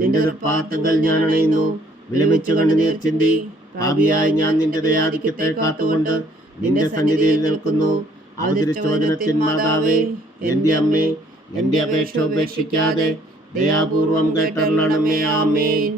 നിന്റെ തൃപ്പാദങ്ങൾ ഞാൻ അണയുന്നു. വിലമിച്ചു കണ്ണുനീർ ചിന്തി പാപിയായി ഞാൻ നിന്റെ ദയാധിക്യത്തെ കാത്തുകൊണ്ട് നിന്റെ സന്നിധിയിൽ നിൽക്കുന്നു. അവതരിച്ച വചനത്തിൻ മാതാവേ, എന്റെ അമ്മേ, എന്റെ അപേക്ഷ ഉപേക്ഷിക്കാതെ ദയാപൂർവം കേട്ടരുളണമേ. ആമേൻ.